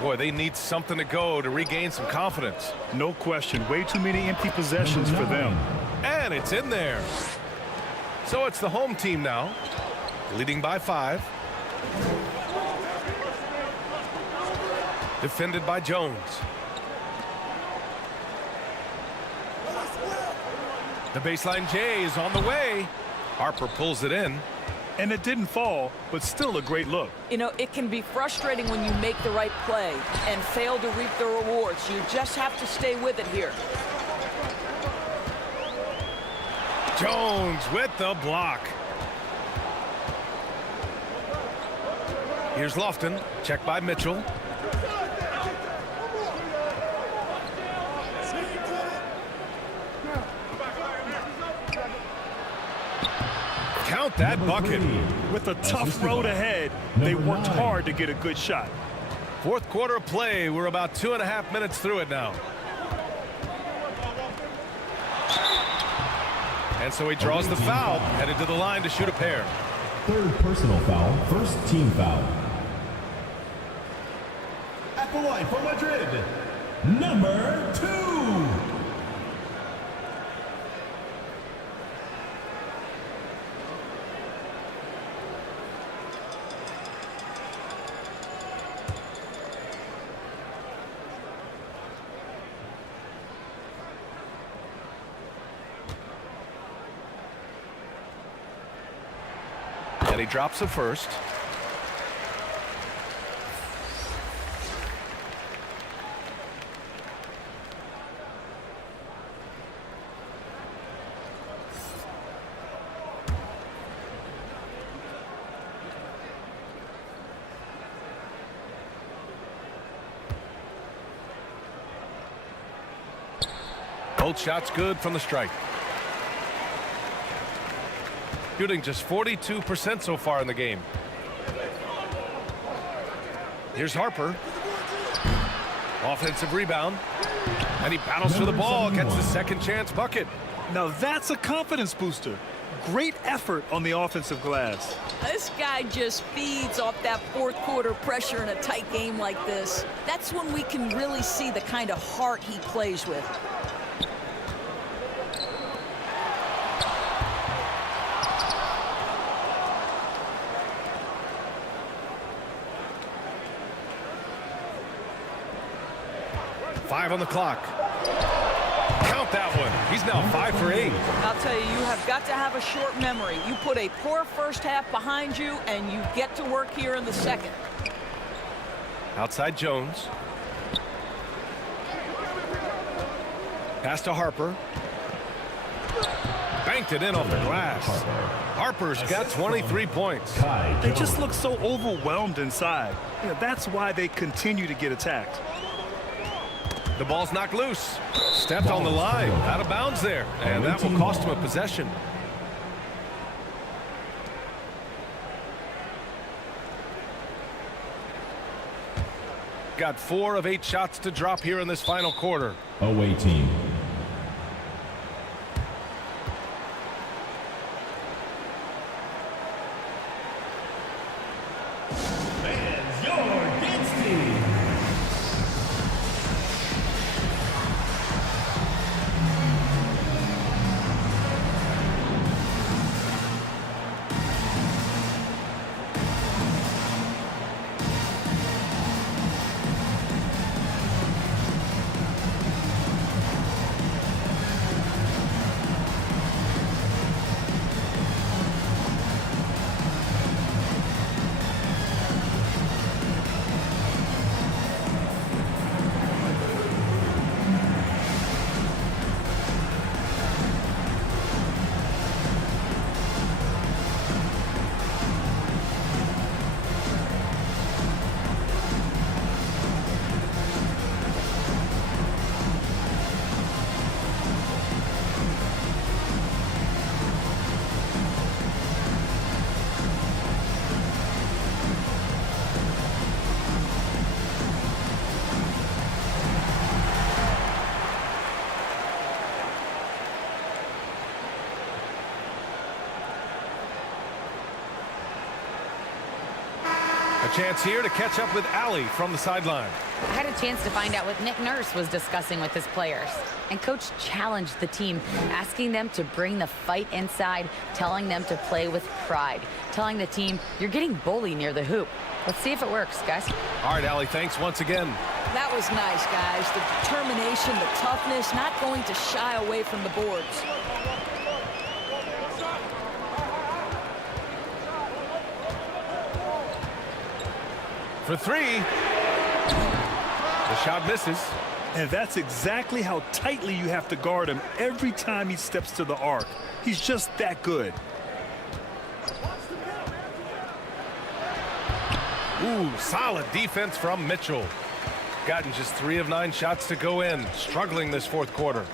Boy, they need something to go to regain some confidence. No question. Way too many empty possessions for them. And it's in there. So it's the home team now, leading by 5. Defended by Jones. The baseline J is on the way. Harper pulls it in. And it didn't fall, but still a great look. You know, it can be frustrating when you make the right play and fail to reap the rewards. You just have to stay with it here. Jones with the block. Here's Lofton. Checked by Mitchell. Count that bucket. With a tough road ahead, they worked hard to get a good shot. Fourth quarter of play. We're about 2.5 minutes through it now. And so he draws the foul, headed to the line to shoot a pair. Third personal foul, first team foul. At the line for Madrid, number 2. And he drops it first. Both shots good from the strike. Shooting just 42% so far in the game. Here's Harper. Offensive rebound. And he battles for the ball, gets the second chance bucket. Now that's a confidence booster. Great effort on the offensive glass. This guy just feeds off that fourth quarter pressure in a tight game like this. That's when we can really see the kind of heart he plays with. Five on the clock. Count that one. He's now 5 for 8. I'll tell you, you have got to have a short memory. You put a poor first half behind you, and you get to work here in the second. Outside Jones. Pass to Harper. Banked it in off the glass. Harper's got 23 points. They just look so overwhelmed inside. You know, that's why they continue to get attacked. The ball's knocked loose. Stepped on the line. Out of bounds there. And that will cost him a possession. Got 4 of 8 shots to drop here in this final quarter. Away team. Fans, your dance team. A chance here to catch up with Allie from the sideline. I had a chance to find out what Nick Nurse was discussing with his players. And Coach challenged the team, asking them to bring the fight inside, telling them to play with pride, telling the team, you're getting bullied near the hoop. Let's see if it works, guys. All right, Allie, thanks once again. That was nice, guys. The determination, the toughness, not going to shy away from the boards. For 3. The shot misses. And that's exactly how tightly you have to guard him every time he steps to the arc. He's just that good. Ooh, solid defense from Mitchell. Gotten just 3 of 9 shots to go in. Struggling this fourth quarter.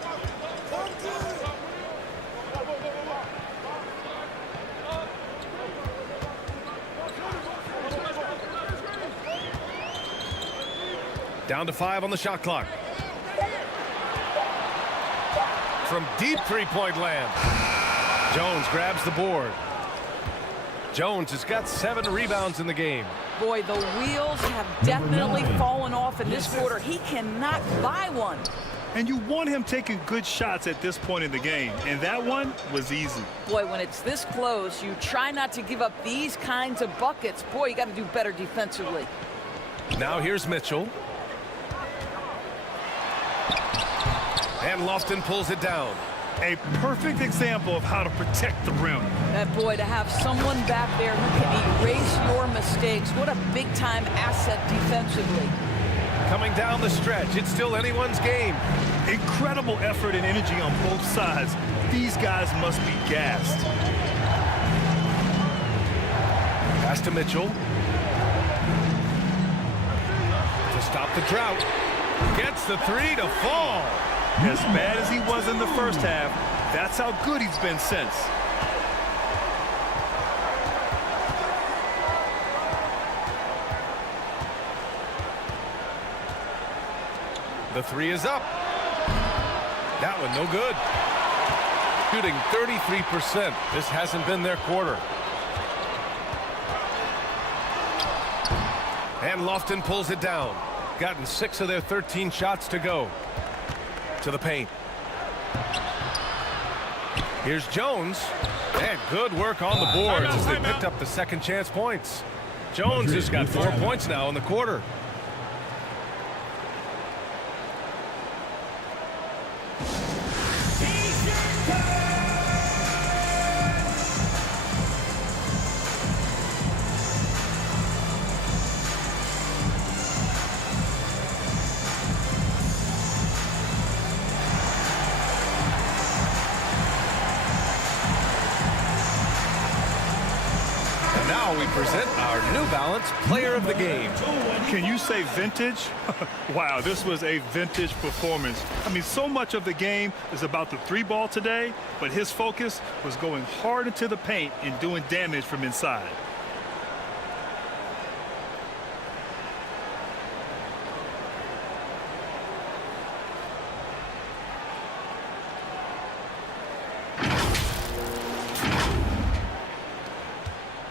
Down to 5 on the shot clock. From deep three-point land. Jones grabs the board. Jones has got 7 rebounds in the game. Boy, the wheels have definitely fallen off in this quarter. He cannot buy one. And you want him taking good shots at this point in the game, and that one was easy. Boy, when it's this close, you try not to give up these kinds of buckets. Boy, you got to do better defensively. Now here's Mitchell. And Lofton pulls it down. A perfect example of how to protect the rim. That boy, to have someone back there who can erase your mistakes, what a big-time asset defensively. Coming down the stretch, it's still anyone's game. Incredible effort and energy on both sides. These guys must be gassed. Pass to Mitchell. To stop the drought. Gets the 3 to fall. As bad as he was in the first half, that's how good he's been since. The 3 is up. That one no good. Shooting 33%. This hasn't been their quarter. And Lofton pulls it down. Gotten 6 of their 13 shots to go. To the paint. Here's Jones. And good work on the boards as they picked up the second chance points. Jones has got 4 points now in the quarter. Now we present our New Balance Player of the Game. Can you say vintage? Wow, this was a vintage performance. I mean, so much of the game is about the 3-ball today, but his focus was going hard into the paint and doing damage from inside.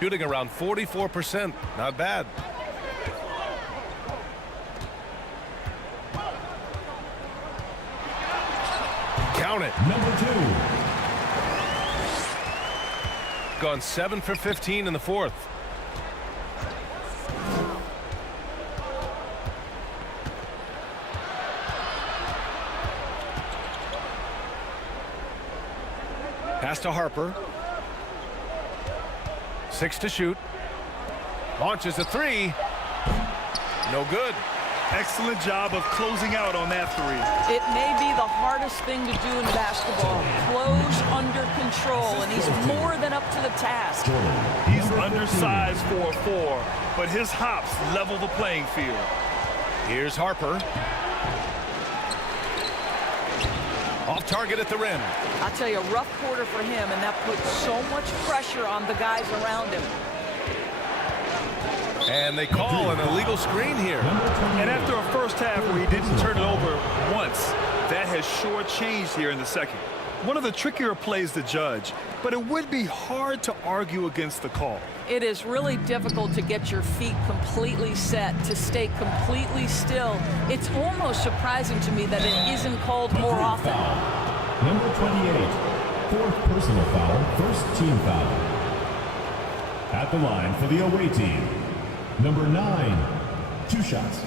Shooting around 44%. Not bad. Count it. Number 2. Gone 7 for 15 in the 4th. Pass to Harper. 6 to shoot. Launches a 3. No good. Excellent job of closing out on that 3. It may be the hardest thing to do in basketball. Close under control, and he's more than up to the task. He's undersized for a 4, but his hops level the playing field. Here's Harper. Off target at the rim. I'll tell you, a rough quarter for him, and that puts so much pressure on the guys around him. And they call an illegal screen here. And after a first half where he didn't turn it over once, that has sure changed here in the second. One of the trickier plays to judge, but it would be hard to argue against the call. It is really difficult to get your feet completely set, to stay completely still. It's almost surprising to me that it isn't called more often. Number 28, 4th personal foul, 1st team foul. At the line for the away team, number 9, 2 shots.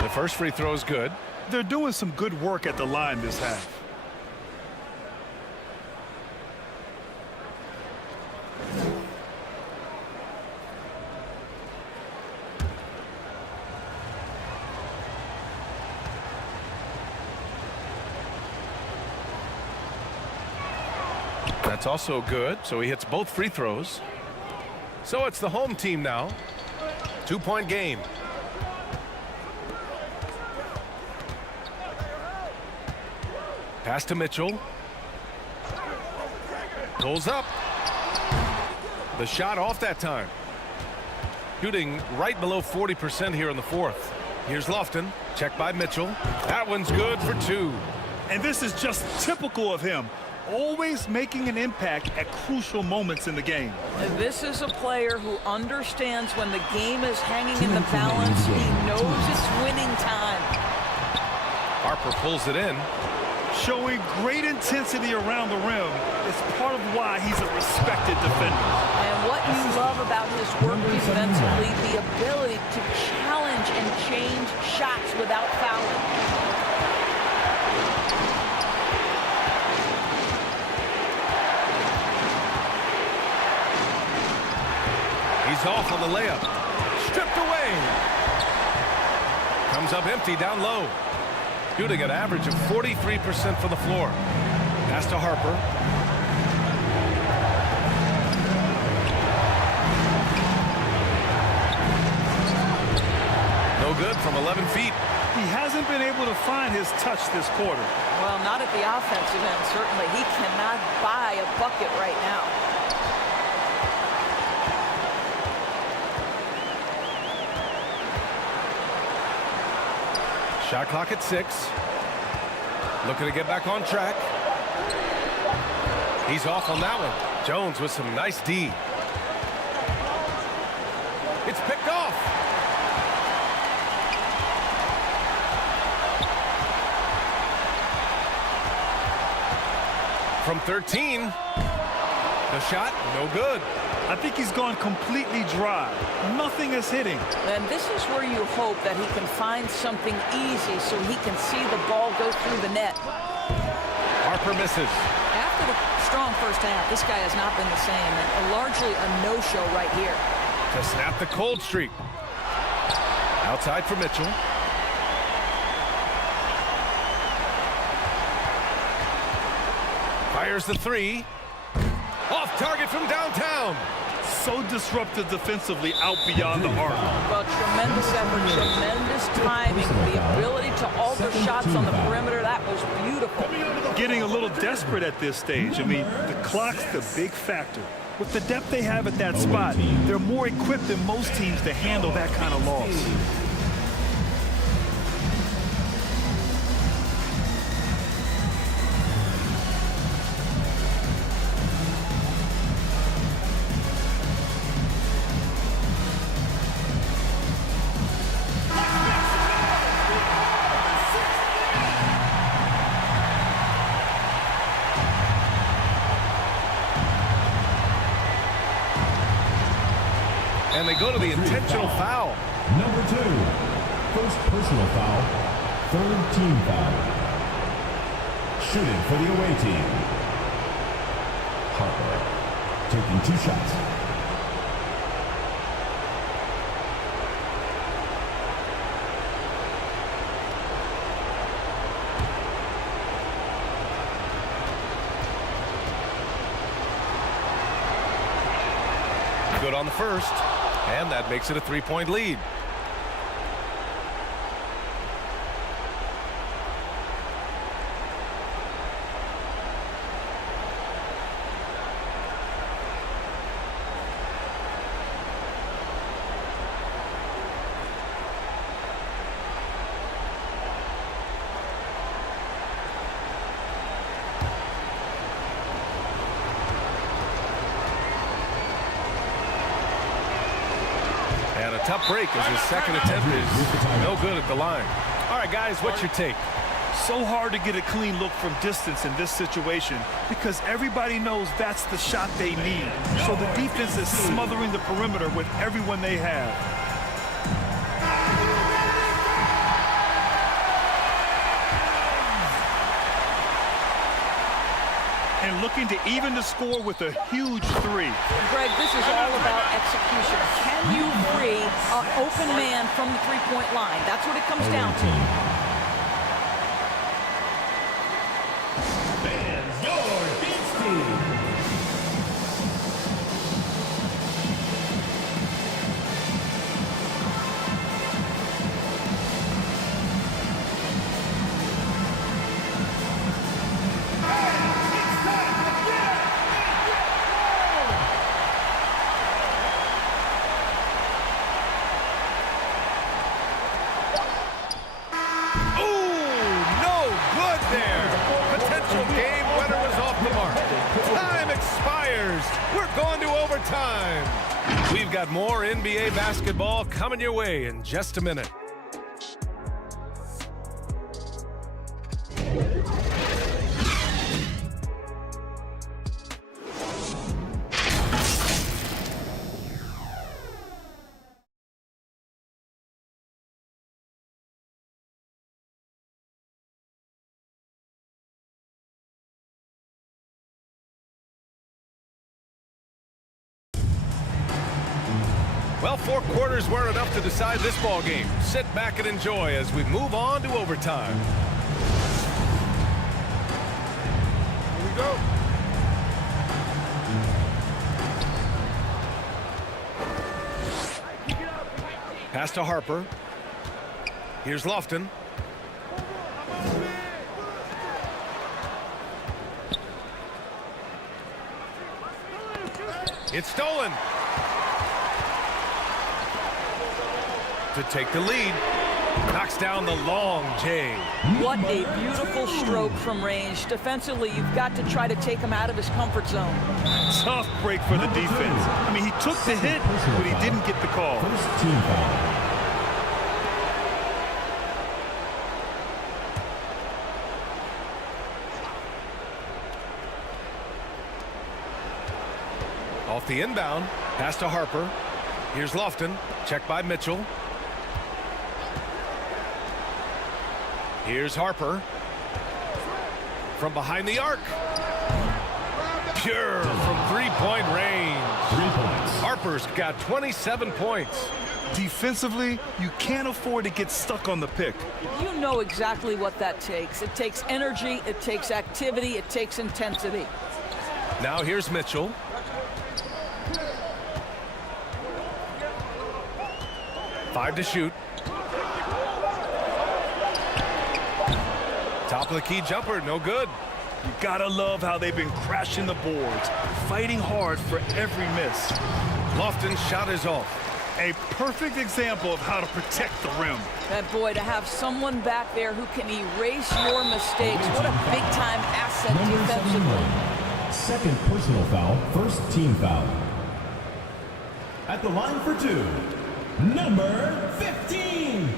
The first free throw is good. They're doing some good work at the line this half. That's also good, so he hits both free throws. So it's the home team now. 2-point game. Pass to Mitchell. Pulls up. The shot off that time. Shooting right below 40% here in the fourth. Here's Lofton. Checked by Mitchell. That one's good for two. And this is just typical of him. Always making an impact at crucial moments in the game. This is a player who understands when the game is hanging in the balance. He knows it's winning time. Harper pulls it in. Showing great intensity around the rim is part of why he's a respected defender. And what you love about his work defensively, the ability to challenge and change shots without fouling. He's off on the layup. Stripped away. Comes up empty down low. Shooting an average of 43% from the floor. Pass to Harper. No good from 11 feet. He hasn't been able to find his touch this quarter. Well, not at the offensive end, certainly. He cannot buy a bucket right now. Shot clock at 6. Looking to get back on track. He's off on that one. Jones with some nice D. It's picked off. From 13. The shot, no good. I think he's gone completely dry. Nothing is hitting. And this is where you hope that he can find something easy so he can see the ball go through the net. Harper misses. After the strong first half, this guy has not been the same. And largely a no-show right here. To snap the cold streak. Outside for Mitchell. Fires the three. Off target from downtown. So disruptive defensively out beyond the arc. Well, tremendous effort, tremendous timing, the ability to alter shots on the perimeter. That was beautiful. Getting a little desperate at this stage. I mean, the clock's the big factor. With the depth they have at that spot, they're more equipped than most teams to handle that kind of loss. And they go to the intentional foul. Number 2, first personal foul, third team foul. Shooting for the away team. Harper taking 2 shots. Good on the first. And that makes it a 3-point lead. Tough break as his second attempt is no good at the line. All right, guys, what's your take? So hard to get a clean look from distance in this situation because everybody knows that's the shot they need. So the defense is smothering the perimeter with everyone they have. And looking to even the score with a huge 3. Greg, this is all about execution. Can you free an open man from the three-point line? That's what it comes down to. visitors. We're going to overtime. We've got more NBA basketball coming your way in just a minute. Well, 4 quarters weren't enough to decide this ball game. Sit back and enjoy as we move on to overtime. Here we go. Pass to Harper. Here's Lofton. It's stolen. To take the lead. Knocks down the long J. What a beautiful stroke from range. Defensively, you've got to try to take him out of his comfort zone. Tough break for the defense. I mean, he took the hit, but he didn't get the call. First team foul. Off the inbound. Pass to Harper. Here's Lofton. Check by Mitchell. Here's Harper. From behind the arc. Pure from three-point range. 3 points. Harper's got 27 points. Defensively, you can't afford to get stuck on the pick. You know exactly what that takes. It takes energy, it takes activity, it takes intensity. Now here's Mitchell. Five to shoot. Top of the key jumper, no good. You gotta love how they've been crashing the boards, fighting hard for every miss. Lofton's shot is off. A perfect example of how to protect the rim. That boy, to have someone back there who can erase your mistakes. What a big-time asset Number defensively. 71. Second personal foul, first team foul. At the line for 2, number 15.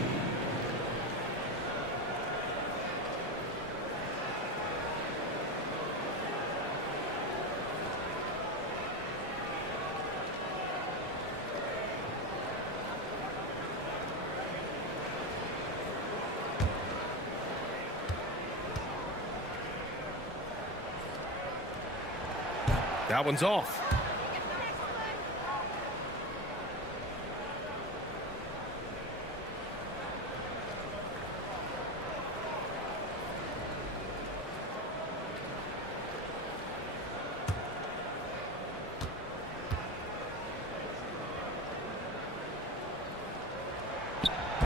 That one's off.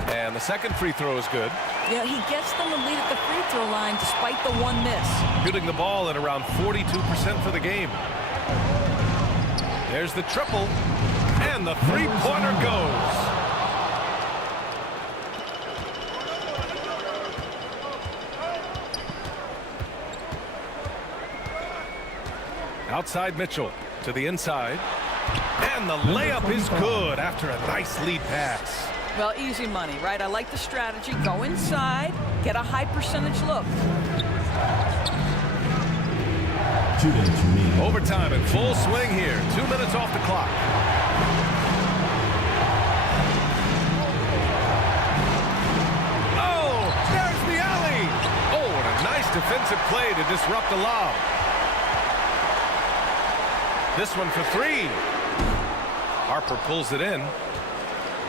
And the second free throw is good. Yeah, he gets them the lead at the free throw line despite the one miss. Shooting the ball at around 42% for the game. There's the triple, and the three-pointer goes. Outside Mitchell to the inside, and the layup is good after a nice lead pass. Well, easy money, right? I like the strategy. Go inside, get a high percentage look. Overtime in full swing here. 2 minutes off the clock. Oh, there's the alley. Oh, and a nice defensive play to disrupt the lob. This one for 3. Harper pulls it in.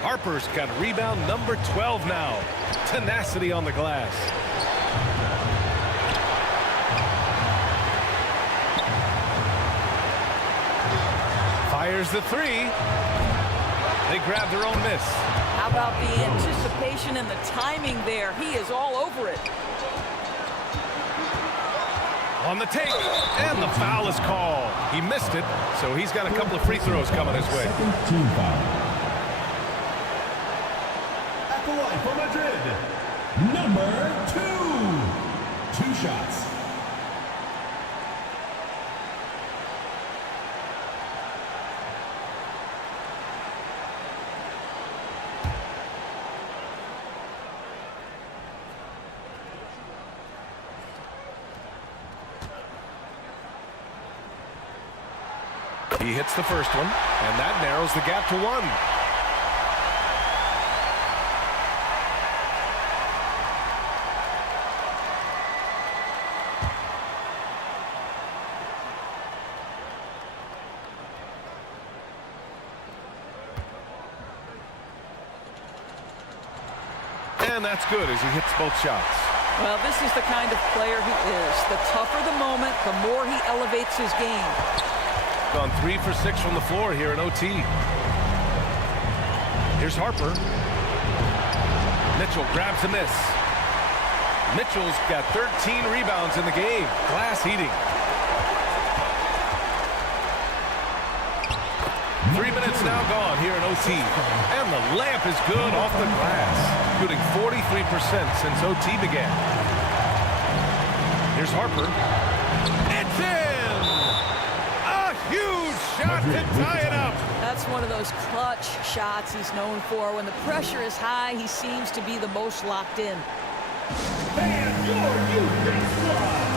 Harper's got rebound number 12 now. Tenacity on the glass. Fires the 3. They grab their own miss. How about the anticipation and the timing there? He is all over it. On the take, and the foul is called. He missed it, so he's got a couple of free throws coming his way. Second team foul. At the line for Madrid, number 2. 2 shots. He hits the first one, and that narrows the gap to 1. And that's good as he hits both shots. Well, this is the kind of player he is. The tougher the moment, the more he elevates his game. Gone 3 for 6 from the floor here in OT. Here's Harper. Mitchell grabs a miss. Mitchell's got 13 rebounds in the game. Glass heating. 3 minutes now gone here in OT. And the layup is good off the glass. Shooting 43% since OT began. Here's Harper. It's in! A huge shot to tie it up. That's one of those clutch shots he's known for. When the pressure is high, he seems to be the most locked in. And your U-Base squad.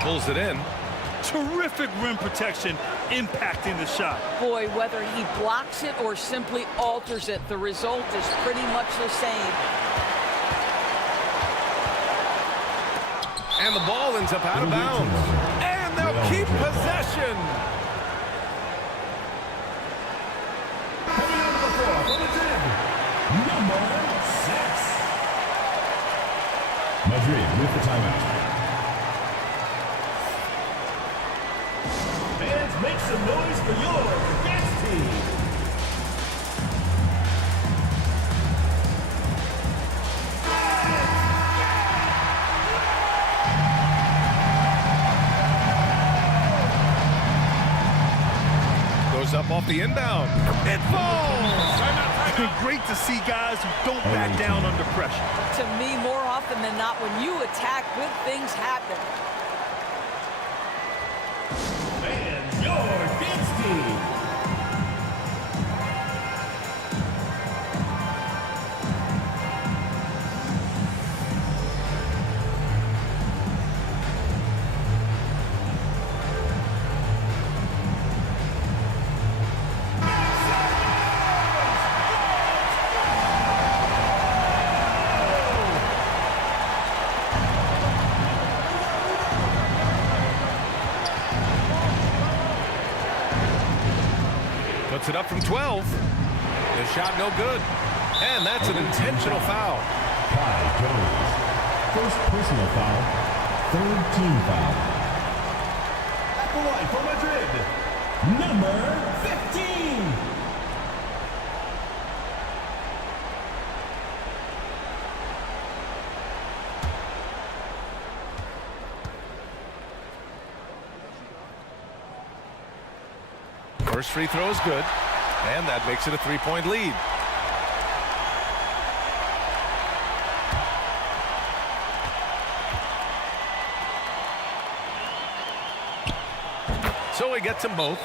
Pulls it in. Terrific rim protection impacting the shot. Boy, whether he blocks it or simply alters it, the result is pretty much the same. And the ball ends up out of bounds. And they'll keep possession. Coming out of the floor from the gym, number 6. Madrid with the timeout. Fans, make some noise for your best team. Goes up off the inbound. It falls. Great to see guys who don't back down under pressure. To me, more often than not, when you attack, good things happen. And your dance team. Puts it up from 12. The shot no good. And that's an intentional foul. Ty Jones. First personal foul. Third team foul. At the line for Madrid, number 15. First free throw is good, and that makes it a 3-point lead. So he gets them both,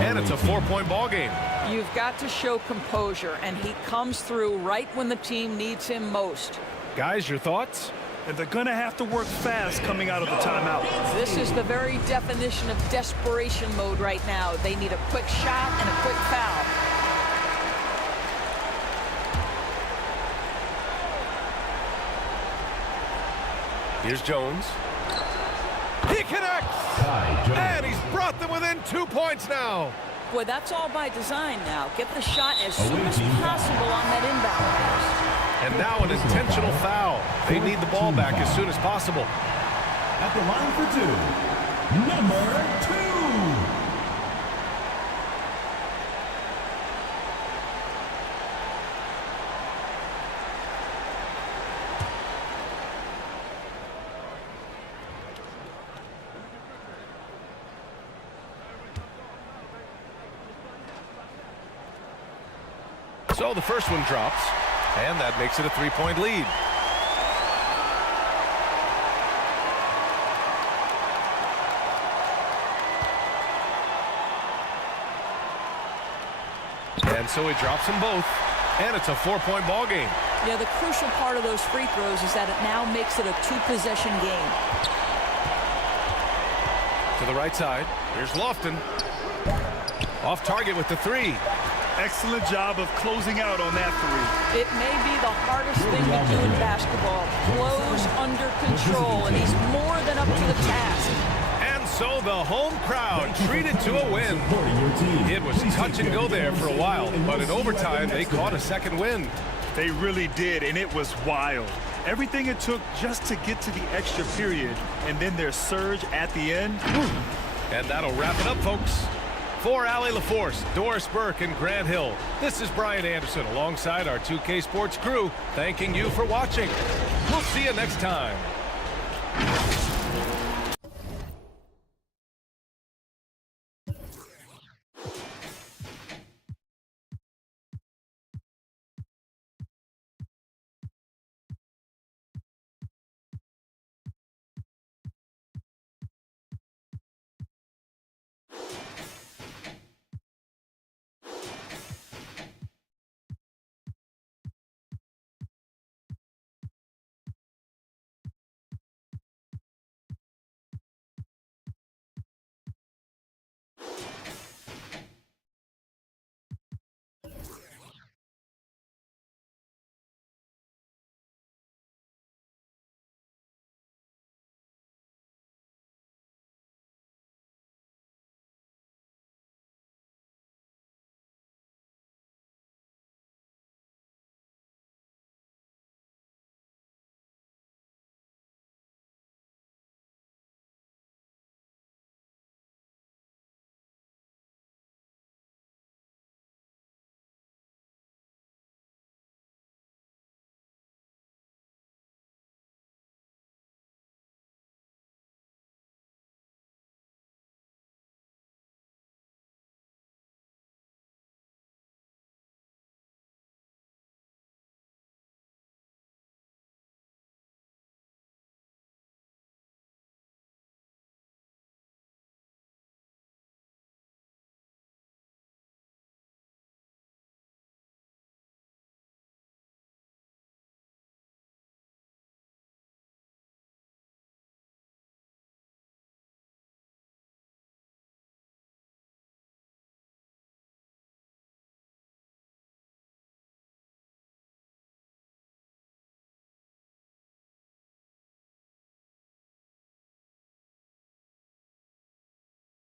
and it's a 4-point ball game. You've got to show composure, and he comes through right when the team needs him most. Guys, your thoughts? And they're going to have to work fast coming out of the timeout. This is the very definition of desperation mode right now. They need a quick shot and a quick foul. Here's Jones. He connects! And he's brought them within 2 points now. Boy, that's all by design now. Get the shot as soon as possible on that inbound. And now an intentional foul. They need the ball back as soon as possible. At the line for 2, number 2. So the first one drops, and that makes it a 3-point lead. And so he drops them both, and it's a 4-point ball game. Yeah, the crucial part of those free throws is that it now makes it a 2-possession game. To the right side, here's Lofton. Off target with the 3. Excellent job of closing out on that 3. It may be the hardest thing to do in basketball. Close under control, and he's more than up to the task. And so the home crowd treated to a win. It was touch and go there for a while, but in overtime, they caught a second win. They really did, and it was wild. Everything it took just to get to the extra period, and then their surge at the end. And that'll wrap it up, folks. For Allie LaForce, Doris Burke, and Grant Hill, this is Brian Anderson alongside our 2K Sports crew, thanking you for watching. We'll see you next time.